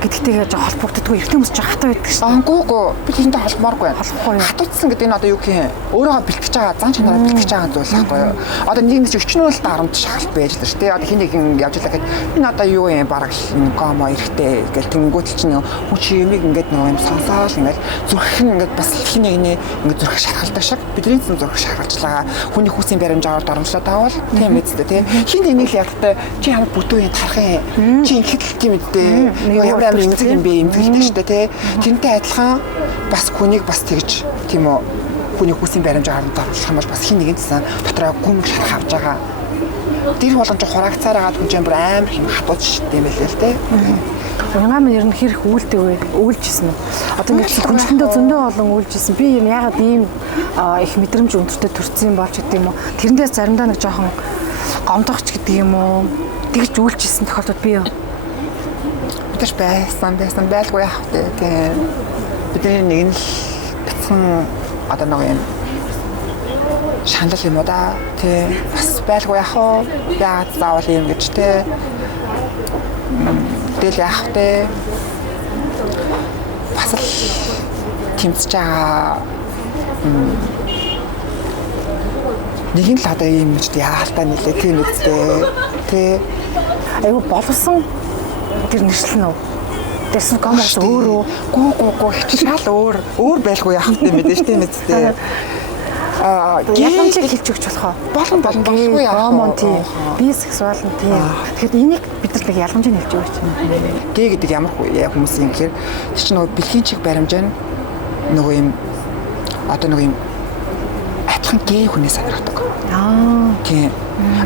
гэдэгтэйгээ жоо холбогддоггүй эрэгтэй хүмүүс жоо хатаа байдаг шүү. Гүү. Би тэрнтэй холбооморгүй байна. Холбохгүй. Хатуудсан гэдэг нь одоо юу гэх юм? Өөрөөгөө бэлтгэж байгаа, зан чанараа бэлтгэж байгаа зүйл байхгүй юу? Одоо нэгнээс өчнөөл дарамт шахалт байж л шүү дээ. Одоо хин нэгэн явж илаа гэхэд энэ одоо юу юм бараг гомо эрэгтэй гэл тэнгуут л чинь хүн чи юмыг ингээд нөгөө юм сонсоол ингээд зүрх нь ингээд бас хин нэгний ингээд зүрх шаргалдаг шиг бидний зүрх шаргалжлаа. Хүний хүүсийн баримжаагаар дарамтлаа таавал тийм үстэй тийм. Хин нэг л ягтай чи ямар бүтэн тархын чи ихэд л тийм үстэй. Ямар эмзэг юм бэ эмзэгтэй шүү дээ тий. Тэрнтэй адилхан бас хүнийг бас тэгж тийм үү хүний хүүсийн баримжаагаар дарамтлах юм бол бас хин нэгэн гэсэн дотроо гүмг шарах авж байгаа. Тэр болгон ч хураагцаар агаад хүн бүр амар хэм хатууч шигтэй юм байлээ л тий. Уянгаа минь ер нь хэрэг үйлдэг вэ? Үйлжсэн үү? Одоо ингээд хүнсэндээ зөндөө олон үйлжсэн. Би юм ягаад ийм их мэдрэмж өндөртөө төрсэн болж гэдэг юм уу? Тэрэндээс заримдаа нэг жоохон гомдохч гэдэг юм уу? Тэгж үйлжсэн тохиолдолд би юу? Тэш байсан байлгүй яах вэ? Тийм. Бидний нэг нь л бяцхан одоо нэг юм шаналл юм уу да. Тийм. Бас байлгүй яах вэ? Яагаад заавал юм гэж тийм. Тэгэл яах вэ? Бас л тэмцэж байгаа нэг нь л одоо юм гэж яалтаа нэлээ тийм үстэй. Тэ. Айгу болсон тэр нэршлэн үү? Тэрсэн гомоос өөр үү? Гүү шал өөр байлгүй яах вэ мэдээж тийм үстэй. Яламжийг хэлж өгч болох уу? Болон болохгүй яах вэ? Бисексуал нь тийм. Тэгэхээр энийг бид нар нэг яламжийг хэлж өгч юм. Гээ гэдэг ямар хүмүүс юм гэхээр тэр чинь нөгөө бэлгийн чиг баримжаа нөгөө юм одоо нөгөө юм адилхан гээ хүнээ сонирхдаг. Тийм.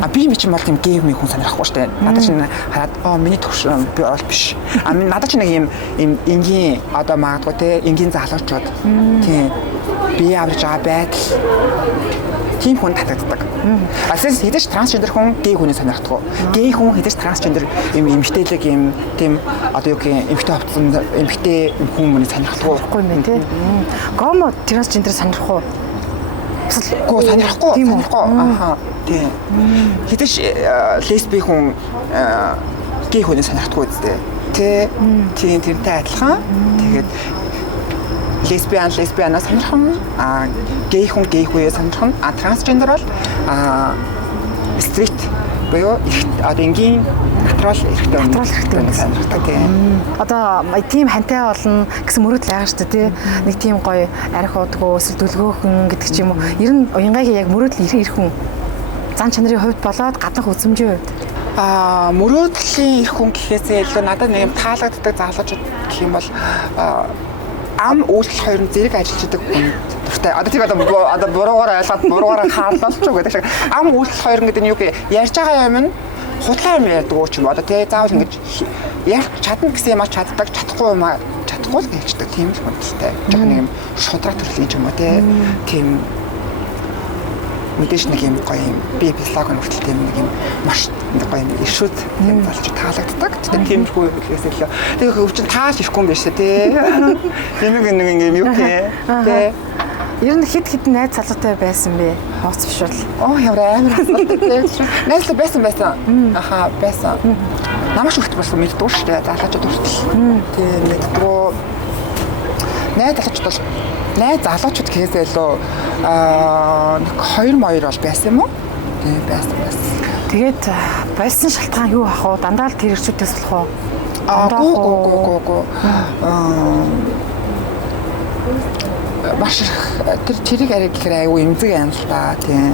Би юм чинь бол тийм гээ хүн сонирхгүй шүү дээ. Надад чинь хараад миний төвшин би бол биш. Надад чинь нэг юм энгийн одоо магадгүй те энгийн залуучууд тийм би авч байгаа байдал тийм хүн татагддаг. Асэс хэдэж трансгендер хүн гээ хүнээ сонирхдаг. Гээ хүн хэдэж трансгендер юм эмгтээлэг юм тийм одоо юу гэх юм эмгтээ хувцсан эмгтээ хүн мөний сонирхдаг. Тэгэхгүй юм те. Гомо трансгендер сонирхгүй. Гоо сонирхгүй. Ааха. Тийм. Хэдэж лесби хүн гээ хүнээ сонирхдаг үстэй. Тийм тэрнтэй адилхан. Тэгээд лесбианаас сонирхон гей хүнээ сонирхон трансгендер бол стрит буюу одоо энгийн натрал эрхтэй сонирхдаг тийм. Одоо тийм хантай болно гэсэн мөрөдөл байгаа шүү дээ тий. Нэг тийм гоё арх удгүй эсвэл дүлгөөхөн гэдэг ч юм уу. Ер нь уянгагийн яг мөрөдөл ирэх хүн зан чанарын хувьд болоод гаднах үзмжийн хувьд мөрөөдлийн эрх хүн гэхээсээ илүү надад нэг юм таалагддаг залуучууд гэх юм бол ам үйлчлэл хоёр нь зэрэг ажиллаж байдаг хүн дуртай. Одоо тийм одоо буруугаар ойлгоод буруугаар хааллалч гэдэг шиг ам үйлчлэл хоёр гэдэг нь юу гэх ярьж байгаа юм нь худлаа юм ярьдаг ч юм одоо тий заавал ингэж ярих чадна гэсэн юм чаддаг чадахгүй юм чадахгүй л гэлждэг тийм л хүндэлтэй. Жог нэг юм шудраг төрлийн ч юм уу тий тийм мэдээж нэг юм гоё юм би филологи хүртэл тийм нэг юм маш гоё юм ишүүд тийм болж таалагддаг. Тэгэхээр тиймэрхүү хэлээс илүү. Тэгээ хөвчин тааш ирэхгүй юм биш тий. Нэг юм юу гэх тий. Ер нь хид найз залуутай байсан бэ? Хооц биш бол. Ямар амар асуудалтай. Найзлаа байсан. Аха байсан. Намайг хүртэл болсон мэддгүй шүү дээ. Залуучууд хүртэл. Тийм мэддгүй. найз залуучууд гэхээсээ илүү нэг 2 моёр бол байсан юм уу? Тийм байсан. Тэгээд болсон шалтгаан юу ах вэ? Дандаа л тэр ирчүүдээс болох уу? Гоо. Маш тэр чирэг арай гэхээр аюу эмзэг юм л та тийм.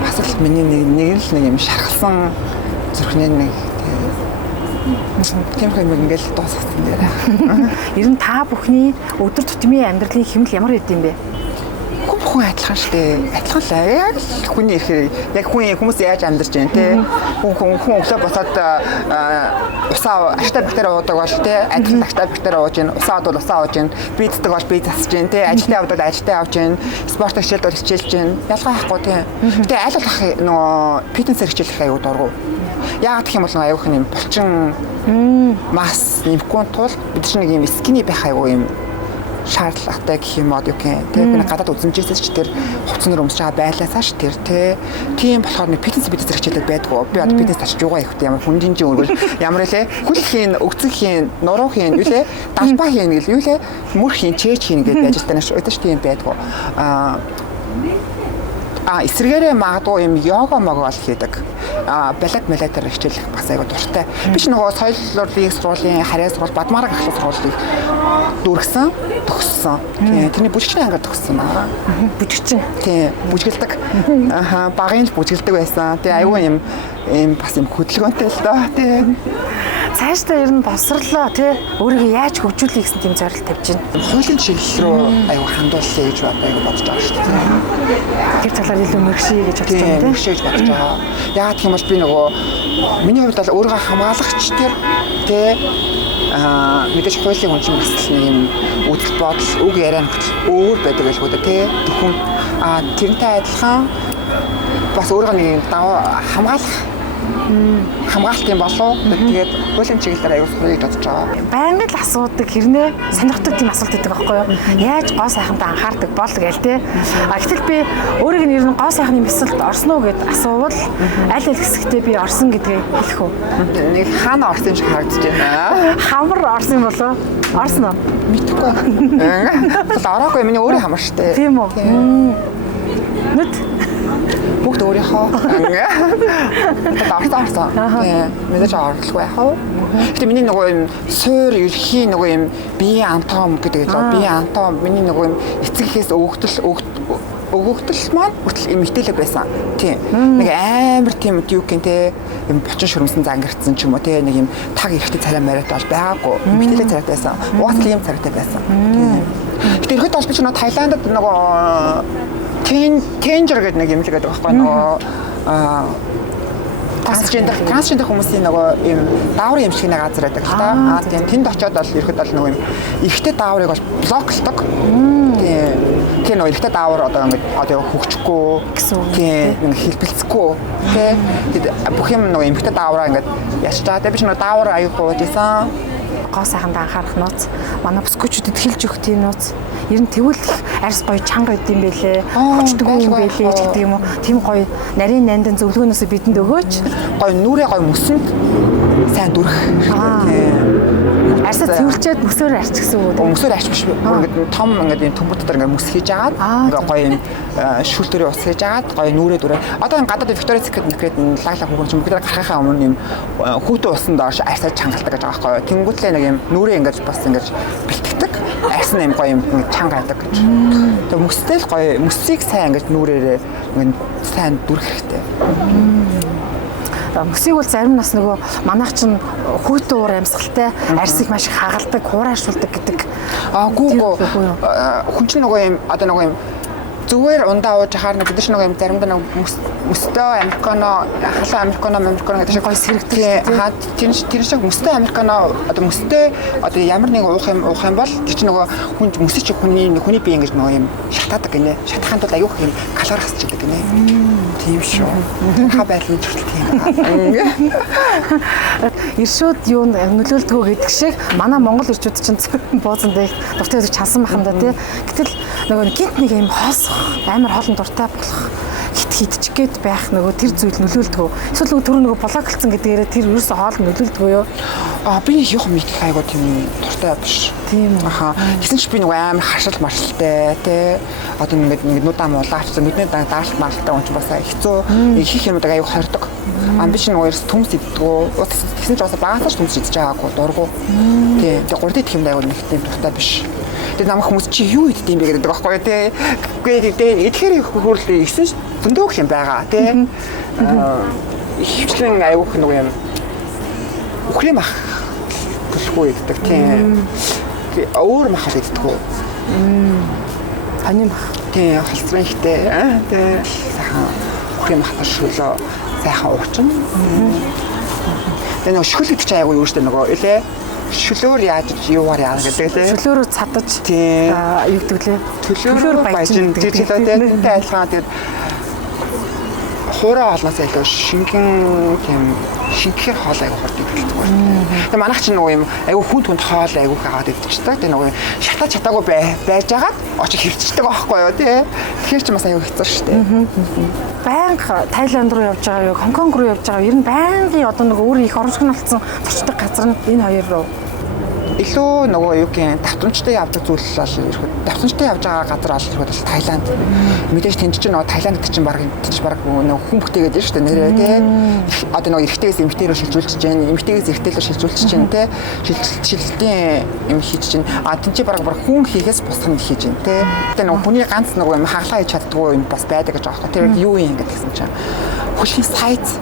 Бас л миний нэг юм шархсан зүрхний нэг тийм юм ингээл дуусгасан дээр. Ер нь та бүхний өдөр тутмын амьдралын хэмнэл ямар байд юм бэ? Хүн адилхан шүү дээ. Адилхан л яг хүний ихээр яг хүмүүс яаж амьдарч байна те. Хүн өглөө босоод усаа аштай бактери уудаг бол те. Адилхан аштай бактери ууж гин. Усаа удвал усаа ууж гин. Би цэдэг бол би засаж гин те. Ажилтаа удвал ажилтаа авч гин. Спорт хичээлд бол хичээлж гин. Ялгаа байхгүй те. Гэтэ аль болох нөгөө фитнесээр хичээлэх аюу дургу. Яагаад гэх юм бол аюух юм булчин масс нэмэхгүй тул бид чинь нэг юм скини байх аюу юм шаардлагатай гэх юм уу гэх юм. Тэгээ би гадаад үзмжээсээс ч тэр хувцснаар өмсөж байгаа байлаасаа ш тэр тийм болохоор нэг фитнес хичээлүүд байдгүй. Би одоо фитнес очиж юугаа ихтэй ямар хүндийн жин өргөл ямар лээ хөл хийн, өгцөг хийн, нуруу хийн, юу лээ далбаа хийн гэл юу лээ мөр хийн, чээж хийн гэдэг ажилтаа наш өдөж тийм байдгүй. Эсвэргээрээ магадгүй юм йога мог бол хийдэг. Балет мэлэтэр хичээлэх бас айгу дуртай. Би ч нөгөө соёл урлагийн сургуулийн харьяа сургууль Бадмараг ахлах сургуулийг дүүргсэн, төгссөн. Тэрний бүжигчний ангаар төгссөн байна. Бүжигчин. Тийм, бүжгэлдэг. Багын л бүжгэлдэг байсан. Тэгээ айгу юм бас юм хөдөлгөөнтэй л доо. Тийм. Цаашдаа ер нь босрлоо тий өөрийгөө яаж хөгжүүлэх гэсэн тийм зорилт тавьж байна. Хуулийн чиглэл рүү аюу хандуулъя гэж бодож байгаа шүү дээ. Тэр талаар илүү мэрэгшээ гэж бодож байна тий. Мэрэгшээ гэж бодож байгаа. Яагаад гэх юм бол би нөгөө миний хувьд бол өөрийгөө хамгаалагч тэр тий мэдээж хуулийн хүчин бас нэг юм үйл бодол үг яриа өөр байдаг гэж бодоо тий. Төхөн тэрнтэй адилхан бас өөрийгөө нэг хамгаалах хамгаалт юм болов. Тэгээд хуулийн чиглэлээр аюул сурыг бодож байгаа. Байнгын л асуудаг хэрнээ сонирхдаг тийм асуулт байдаг байхгүй юу? Яаж гоо сайхантай анхаардаг бол гээл те. Гэтэл би өөрийг нь ер нь гоо сайхны мэсэлд орсон уу гэд асуувал аль хэсэгтээ би орсон гэдгийг хэлэх үү? Нэг хаана орсон юм шиг харагдаж байна. Хамар орсон юм болоо? Орсон уу? Мэдхгүй. Ороогүй миний өөрөө хамар штэ. Тийм үү? Нүд бүгд өөрийнхөө орсон. Тийм. Мэдээж орлого яах вэ? Гэтэ миний нөгөө юм суур ерхий нөгөө юм биеийн антом гэдэг л биеийн антом миний нөгөө юм эцэгхээс өгөгдөл маань хүртэл юм итэлэг байсан. Тийм. Нэг амар тийм юу гин те юм бочин шүрмсэн зангирцсан ч юм уу те нэг юм таг эрэхтэй царай мариат бол байгаагүй. Итэлэг царайтай байсан. Уус юм царайтай байсан. Тийм. Гэтэ ихэд бол би ч нөгөө Таиландд нөгөө Тенжер гэдэг нэг юм л гэдэг байхгүй нөгөө трансгендер хүмүүсийн нөгөө юм дааврын юм шиг нэг газар байдаг л та. Тийм тэнд очиод бол ихэд бол нөгөө юм ихтэй дааврыг бол блоклдог. Тийм нөгөө ихтэй даавар одоо хөгжихгүй гэсэн үг. Тийм хэлбэлцэхгүй. Тийм бүх юм нөгөө эмхтэй даавраа ингээд яшиж байгаа. Тэгээ би ч нөгөө даавар аяг гуйжсэн. Гоо сайхандаа анхаарах нууц манай бүсгүүчүүдэд хэлж өгөх тийм нууц ер нь тэгвэл арьс гоё чанга байд юм бэлээ хочдөг юм бэлээ ч гэдэг юм уу тийм гоё нарийн нандин зөвлөгөөнөөсөө бидэнд өгөөч гоё нүрээ гоё мөсөнд сайн дүрх арьсаа цэвэрлчээд мөсөөр арч гэсэн үг үү мөсөөр арч биш ингээд том ингээд юм төмөр дотор ингээд мөс хийж агаад ингээд гоё юм шүүл төрөө ус хийж агаад гоё нүрээ дүрээ одоо энэ гадаад Victoria's Secret лаглаа хүүхэн ч бүгд гарахаа өмнө юм хүүтэн усан доош арьсаа чангалдаг гэж байгаа байхгүй тэнгүүтлээ нэг юм нүрээ ингээд бас ингээд бэлтгэдэг арьс нь юм гоё юм чанга байдаг гэж тэг мөстэй л гоё мөсийг сайн ингээд нүрээрээ ингээд сайн дүрх хэрэгтэй мөсийг бол зарим нас нөгөө манайх чинь хүйтэн уур амьсгалтай арьсыг маш их хагалдаг, хуурайшуулдаг гэдэг. Гүү хүн чинь нөгөө юм одоо нөгөө юм зүгээр ундаа ууж хаар нэг бид чинь нөгөө юм заримдаа нэг мөстэй американо, халуун американо гэдэг шиг гоё сэрэгтэй. Тэр шиг мөстэй американо одоо мөстэй одоо ямар нэг уух юм бол тэр чинь нөгөө хүн мөсөж хүний бие ингэж нөгөө юм шатаадаг гинэ. Шатахын тулд аюух юм калори хасчихдаг гинэ. Тийм шүү. Ха байлгүй тийм. Иршүүд юу нөлөөлдгөө гэдэг шиг манай Монгол ирчүүд чинь буузан дээр дуртай үзэж чансан баханда тий. Гэтэл нөгөө гинт нэг юм хоос амар хоолн дуртай болох. хийчих гээд байх нөгөө тэр зүйл нөлөөлдөг. Эсвэл нөгөө түр нөгөө блок хэлсэн гэдгээрээ тэр ерөөсөө хоол нөлөөлдөг юу? Би яг мэдэх айгуу тийм дуртай биш. Тийм үү. Аха. Гэсэн чи би нөгөө амар хашил маршилтай тий. Одоо ингээд нүдэн улаачсан нүдний даалт маралтай унч басаа хэцүү их юмдаг айгуу хордог. Би ч нөгөө ерөөс төмс иддгүү. Тэгсэн чи бас багасаа төмс идэж байгаагүй дургу. Тий. Тэгээ гурд идэх юм айгуу нэг тийм дуртай биш. Тэгээ намайг хүмүүс чи юу иддэм бэ гэдэг байхгүй тий. Гэхдээ идэхээр хөрөл ихсэн зөндөөх юм байгаа тий. Хөвчлэн айгуух нөгөө юм үхрэм ах төлөхгүй иддэг тийм. Өөр махад иддэггүй. Хань мах. Тийм холцрын ихтэй. Тийм сайхан үхрэм махтар шүлөө сайхан уучин. Тэгээ нөгөө шүл идэх чинь айгуу юу штэ нөгөө илээ. Шүлөөр яаж юугаар яана гэдэг тийм. Шүлөөрөө цадаж юу гэдэг лээ. Төлөөр баяжин гэдэг тийм айлхаа тэгээд хуурай олноос илүү шингэн тийм шингэхээр хоол аяг хордог хэлдэг байна. Тэгээ манайх чинь нөгөө юм аягүй хүн түнд хоол аягүй хаагаад идчихдэг. Тэгээ нөгөө шатаа чатаагүй байжгаад очиж хөвчдөг байхгүй юу тий. Тэгэхээр чи бас аягүй хэцүү шүү дээ. Байнга Тайланд руу явж байгаа юу, Хонконг руу явж байгаа юу? Ер нь байнгын одоо нөгөө өөр их оромжгон болсон зочдог газар нь энэ хоёр руу илүү нөгөө юу гэх давтамжтай явдаг зүйл бол ирэхэд давтамжтай явж байгаа газар бол ирэхэд бол Таиланд. Мэдээж тэнд чинь нөгөө Таиланд гэдэг чинь баг нөгөө хүн бүтээгээд байна шүү дээ нэрээ тий. Одоо нөгөө эрэгтэйгээс эмэгтэйрөө шилжүүлж чинь, эмэгтэйгээс эрэгтэйлөө шилжүүлж чинь тий. Шилжилтийн юм хийж чинь. Тэнд чинь баг хүн хийхээс бусах нь хийж чинь тий. Тэгээ нөгөө хүний ганц нөгөө юм хаглаа хийж чаддгүй юм бас байдаг гэж байгаа. Тэр юу юм гэдэг гэсэн чинь. Хөшийн сайз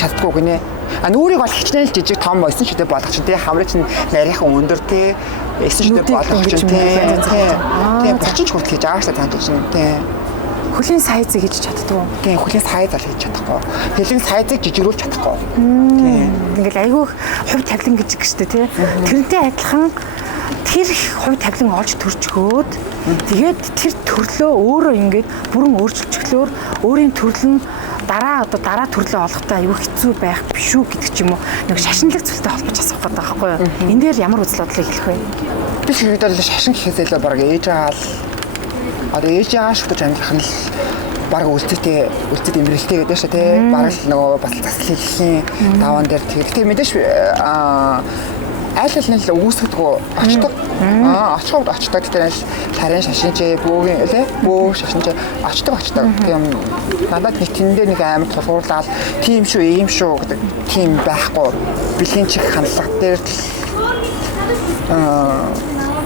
чаддгүй гинэ. Нүрийг бол хичнээн л жижиг том байсан шүү дээ болох чинь тий хамраа чинь нарийнхан өндөр тий эсэн шүү дээ болох чинь тий бочин ч хүртэл хийж байгаа шүү дээ чинь тий хөлийн сайзыг хийж чаддгүй. Тий хөлийн сайз ал хийж чадахгүй. Хөлийн сайзыг жижигрүүлж чадахгүй. Тий ингээл айгүй хувь тавилан гэж гэж шүү дээ тий. Тэрнтэй адилхан тэр хувь тавилан олж төрчгөөд тэгээд тэр төрлөө өөрөө ингээд бүрэн өөрчилчихлөөр өөрийн төрөл нь дараа төрлөө олохтой аюу хэцүү байх биш үү гэдэг ч юм уу нэг шашинлаг зүйлтэй холбож асуух гэдэг байхгүй юу? Энэ дээр ямар үзэл бодлыг хэлэх вэ? Би ч хэвээр шашин гэхээс илүү баг ээж аал одоо ээж ааш гэж амьдрах нь л баг үлцэтэй имрэлтэй гэдэг шүү тий. Баг л нөгөө бас засал хэлхийн даваан дээр тэгээд мэдээж айл аль нь л үүсгэдэггүй очдог. Очдог тэр тарийн шашинч бөөгийн лээ бөө шашинч очдог. Тийм надад нэг тэн дээр нэг амар тулгуурлаад тийм шүү ийм шүү гэдэг тийм байхгүй. Бэлгийн чих хандлага дээр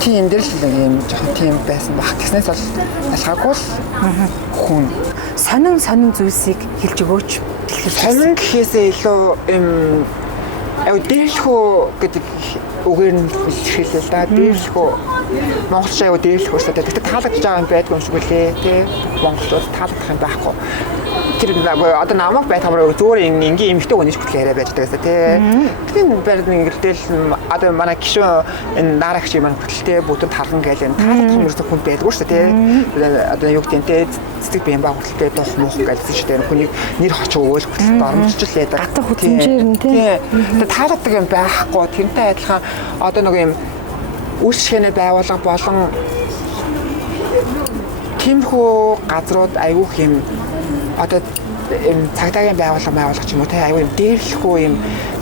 тийм дээр л юм жоохон тийм байсан баг. Тэгснээс бол алхаагүй л хүн сонин зүйлсийг хэлж өгөөч. Сонин гэхээсээ илүү юм дээрлэхүү гэдэг үгээр нь хэлээ л да. Дээрлэхүү монголч аяа дээрлэхүү шүү дээ. Тэгтээ таалагдж байгаа юм байдгүй юм шиг үлээ тий. Монголчууд таалагдах юм байхгүй. Тэр одоо намайг байтамаар зүгээр ингийн эмэгтэй хүний хөтөл яриа байж байгаасаа тий. Тэгэхээр байрны ингэртэл одоо манай гişүн энэ нарагч юм хөтөлтэй бүтэн тархан гээл энэ таалагдах юм ерөөсөө хүн байдгүй шүү дээ тий. Одоо юу гэдэг тий цэцэг биеийн баг хөтөлтэй дух муух гэлсэн шүү дээ. Хүний нэр хоч өгөөл хөтөлд оромжчл яадаг. Гатах хөтөлмжээр нь тий. Тэгээ таалагддаг юм байхгүй. Тэрнтэй адилхан одоо нэг юм үйлчлэгээ байгууллага болон тиймэрхүү газрууд аюух юм одоо юм цагдаагийн байгууллага ч юм уу тий аюу юм дээрлэхгүй юм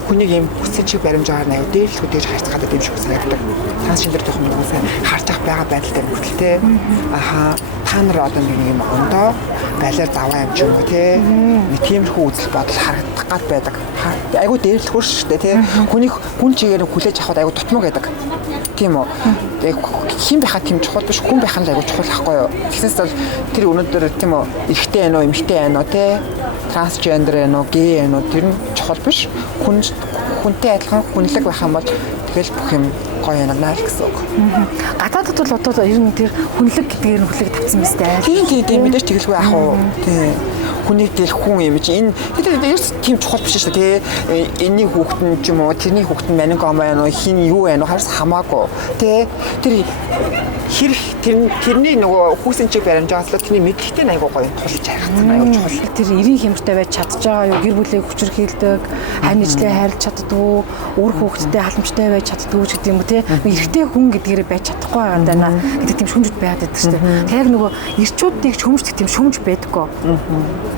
хүнийг юм хүсэж чиг баримжаагаар аюу дээрлэхгүй дэж харьцаад юм шиг санагддаг. Тань шинээр жоохон нэг сайн харж авах байгаа байдалтай хүртэл тий. Аха та нар одоо нэг юм ондоо балиар заваа юм ч юм уу тий. Нэг тиймэрхүү үзэл бодол харагдах гад байдаг. Аюу дээрлэхгүй шүү дээ тий. Хүн чигээр хүлээж авах аюу тутмаг байдаг. Тийм үү. Хин байхад тийм чухал биш хүн байх нь аягүй чухал байхгүй юу. Тэгснээс бол тэр өнөөдөр тийм үү эрэгтэй байна уу эмэгтэй байна уу те трансгендер байна уу гей байна уу тэр нь чухал биш. Хүнтэй адилхан хүнлэг байх юм бол тэгэл бүх юм гоё юм аа л гэсэн үг. Гадаадд бол одоо ер нь тэр хүнлэг гэдгээр нь хүлээг тавьсан биз дээ. Тийм мэдээж тэгэлгүй яах вэ. Тийм. Хүнийг тэл хүн юм чи энэ ерөөс тийм чухал биш шүү дээ тий. Энэний хүүхэд нь ч юм уу тэрний хүүхэд нь манигом байна уу хин юу байна уу хараас хамаагүй тий. Тэр хэрэг тэрний нөгөө хүүсэн чиг баримжаас л тэрний мэдлэгтэй айгуу гоё тулж харагдсан аюу чухал. Тэр эрийн хямртай байж чадж байгаа юу гэр бүлийг хүчрхийлдэг хань ижлээ хайрлж чаддгүй үр хүүхэдтэй халамжтай байж чаддгүй ч гэдэг юм уу тий. Эрэгтэй хүн гэдгээр байж чадахгүй байгаа юм даа гэдэг тийм шүнж шүмжлэлт байгаад байдаг шүү дээ. Тэр яг нөгөө ирчүүдийг шүмжлэх тийм шүмж байдаггүй.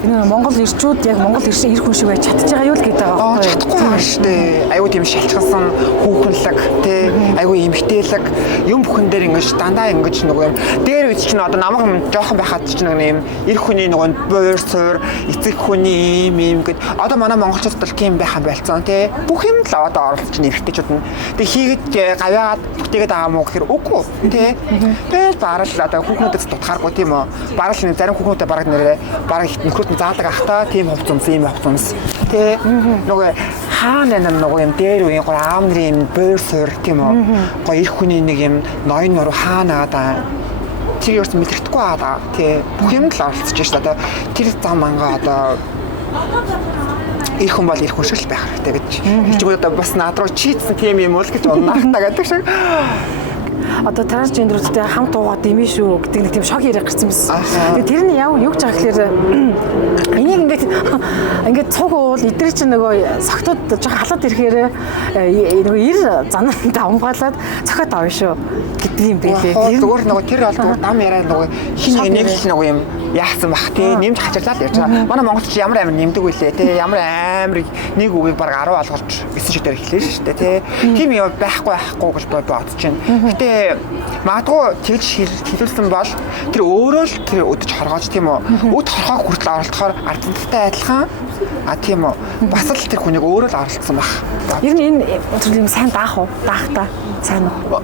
Энэ Монгол ирчүүд яг Монгол ир хүн шиг байж чадчих байгаа юу л гэдэг байгаа байхгүй юу? Чадахгүй байна шүү дээ. Айгуу тийм шалчсан хүүхэнлэг тий айгуу эмгтээлэг юм бүхэн дээр ингэж дандаа ингэж нөгөө юм дээр үз чинь одоо намайг юм жоохон байхад чинь нэг юм эр хүний нөгөө буур суур эцэг хүний юм гэд одоо манай монголчууд бол тийм байхаа болцсон тий бүх юм л одоо оролцож чинь эргэжтэйчүүд нь тэг хийгээд гавьяагаад бүтээгээд байгаа мó гэхээр үгүй тий тэгэл барал одоо хүүхнүүдэд дутхааргүй тийм үү барал нэг зарим хүүхнүүдэд бараг нэрээ бараг нөхрөд нь заадаг ахтаа тийм хувцс юм хувцс тий нөгөө хаана нөгөө юм дээр үеийн гоо аав нарын юм буур суур тийм үү гоо эр хүний нэг юм ноён нуруу хаана одоо тэр ерөөс мэдрэхгүй аа тий бүх юм л оролцож шээ одоо тэр зам мангаа одоо их хүн бол их хүн шиг л байх хэрэгтэй гэж хэлчихвэл одоо бас над руу чийдсэн тийм юм уу л гэж унаахтаа гэдэг шиг одоо трансгендерүүдтэй хамт уугаад дэмий шүү гэдэг нэг тийм шок яриа гарсан байсан. Тэгээ тэр нь яав юу гэж байгаа гэхээр энийг ингээд цуг уул эдгээр чинь нөгөө согтод жоохон халаад ирэхээр нөгөө ир зананд амгаалаад цохоод авна шүү гэдэг юм байлээ. Зүгээр нөгөө тэр бол зүгээр дам яриа нөгөө хин нэг л нөгөө юм яасан бах тий нэмж хачирлаа л ярьж байгаа. Манай монголч ямар амар нэмдэг вүлээ тий ямар амар нэг үгийг баг 10 алгалж 9 шидээр хэлээ шүү дээ тий. Тим юм байхгүй гэж бодож байна. Гэтэ магадгүй тэгж хэлүүлсэн бол тэр өөрөө л тэр өдөж хоргоож тийм үү өд хорхоог хүртэл оролцохоор ардталтай адилхан тийм үү бас л тэр хүнийг өөрөө л оролцсон баг. Ер нь энэ төрлийн сайн даах уу? Даах та сайн уу?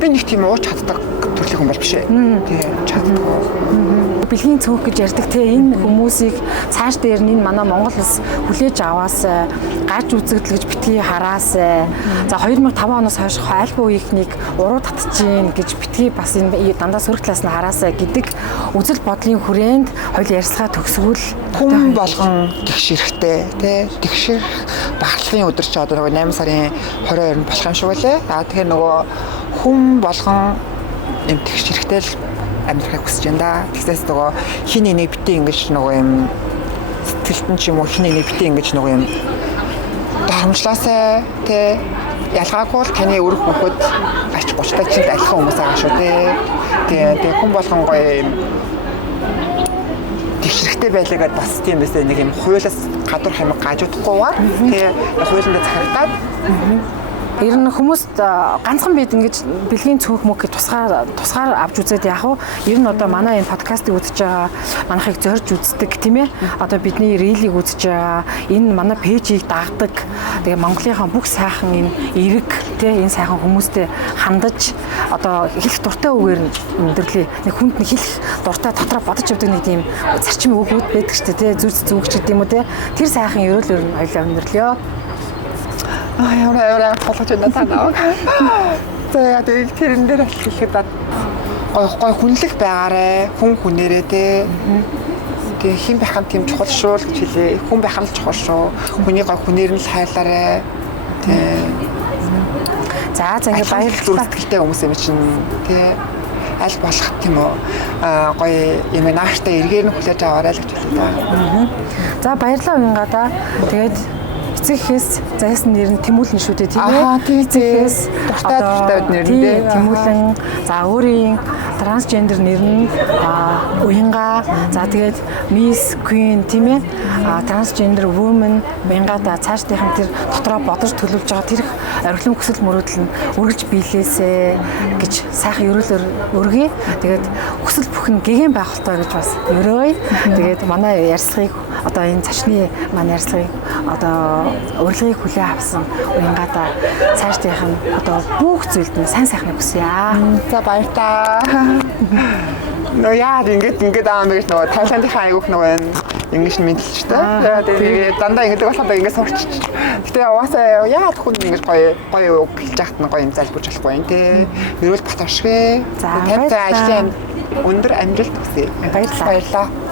Би нэг тийм ууч чаддаг төрлийн хүн бол биш ээ. Тийм чаддаг. Бэлгийн цөөх гэж ярьдаг те энэ хүмүүсийг цааш дээр нь энэ манай Монгол улс хүлээж аваасай, гарч үзэгдэл гэж битгий хараасай. За 2005 оноос хойш альбо үеийнхнийг уруу татчихээн гэж битгий бас энэ дандаа сөрөг талаас нь хараасай гэдэг үзэл бодлын хүрээнд хоёул ярьслага төгсгөл хүн болгон тэгшэрхтэй те тэгшэрх багцлын өдөр чи одоо нөгөө 8 сарын 22-нд болох юм шиг байлээ. Тэгэхээр нөгөө хүн болгон юм тэгшэрхтэй л амьдрахыг хүсэж байна да. Тэгсээс нөгөө хин нэг битээ ингэж нөгөө юм сэтгэлтэн ч юм уу хин нэг битээ ингэж нөгөө юм дарамжлаасаа те ялгаагүй л таны өрх мөхөд ач 30 таг чинь адилхан хүмүүс байгаа шүү те. Тэгээ хүн болгон гоё юм тэгшэрхтэй байлаагаад бас тийм байсан нэг юм хуулиас гадуур хэмэг гажуудахгүйгээр тэгээ хуулиндаа захирагдаад ер нь хүмүүст ганцхан бид ингэж бэлгийн цөөх мөг гэж тусгаар авч үзээд яах вэ? Ер нь одоо манай энэ подкастыг үзэж байгаа манайхыг зорж үздэг тийм ээ. Одоо бидний рилийг үзэж байгаа энэ манай пэйжийг дагдаг. Тэгээ Монголынхаа бүх сайхан энэ эрэг тийм энэ сайхан хүмүүстэй хандаж одоо хэлэх дуртай үгээр өндөрлөе. Нэг хүнд нэг хэлэх дуртай дотроо бодож явдаг нэг тийм зарчим өгөөд байдаг шүү дээ тийм зүгч гэдэг юм уу тийм. Тэр сайхан ерөөлөөр нь хоёлаа өндөрлөё. Яа болгож байна таа. Тэгээд тэрэн дээр хэлэхэд гой хүнлэг байгаарэ хүн хүнээрээ те. Тэгээ хэн байх нь тийм чухал шүү л гэж хэлээ. Хүн байх нь чухал шүү. Хүний гой хүнээр нь л хайлаарэ. Тэ. За ингэ баярлалаа зүрхтэй хүмүүс юм чинь те. Аль болох тийм үү гоё юм нааштай эргээр нь хүлээж аваарай л гэж хэлээ та. За баярлалаа уянгада. Тэгээд эцэгхээс зайсан нэр нь Тэмүүлэн шүү дээ тийм ээ. Эцэгхээс дуртай нэр нь Тэмүүлэн. За өөрийн трансгендер нэр нь Уянга. За тэгээд Miss Queen тийм ээ. Трансгендер woman Уянгада цаашдынхан тэр дотроо бодож төлөвлөж байгаа тэр орхилон хүсэл мөрөөдөл нь үргэлж биелээсэ гэж сайхан ерөөлөөр өргөе. Тэгээд хүсэл бүхэн гэгэн байх болтой гэж бас өрөөе. Тэгээд манай ярьцлагыг одоо энэ цашны манай ярьцлагыг одоо урилгыг хүлээн авсан Уянгада цаашдынх нь одоо бүх зүйлд нь сайн сайхныг хүсье. За баярлалаа. Нөө яа ингээд аам гэж нөгөө Тайландынхаа айгуух нөгөө ингэж мэдлэлчтэй. Тэгээд дандаа ингэж болохоо ингэж сурч. Гэтэ угаасаа яа хүн ингэж гоё хэлж яхад нь гоё юм залбирч болохгүй юм те. Ерөөл бат ашиг. За баярлалаа. Өндөр амжилт хүсье. Баярлалаа.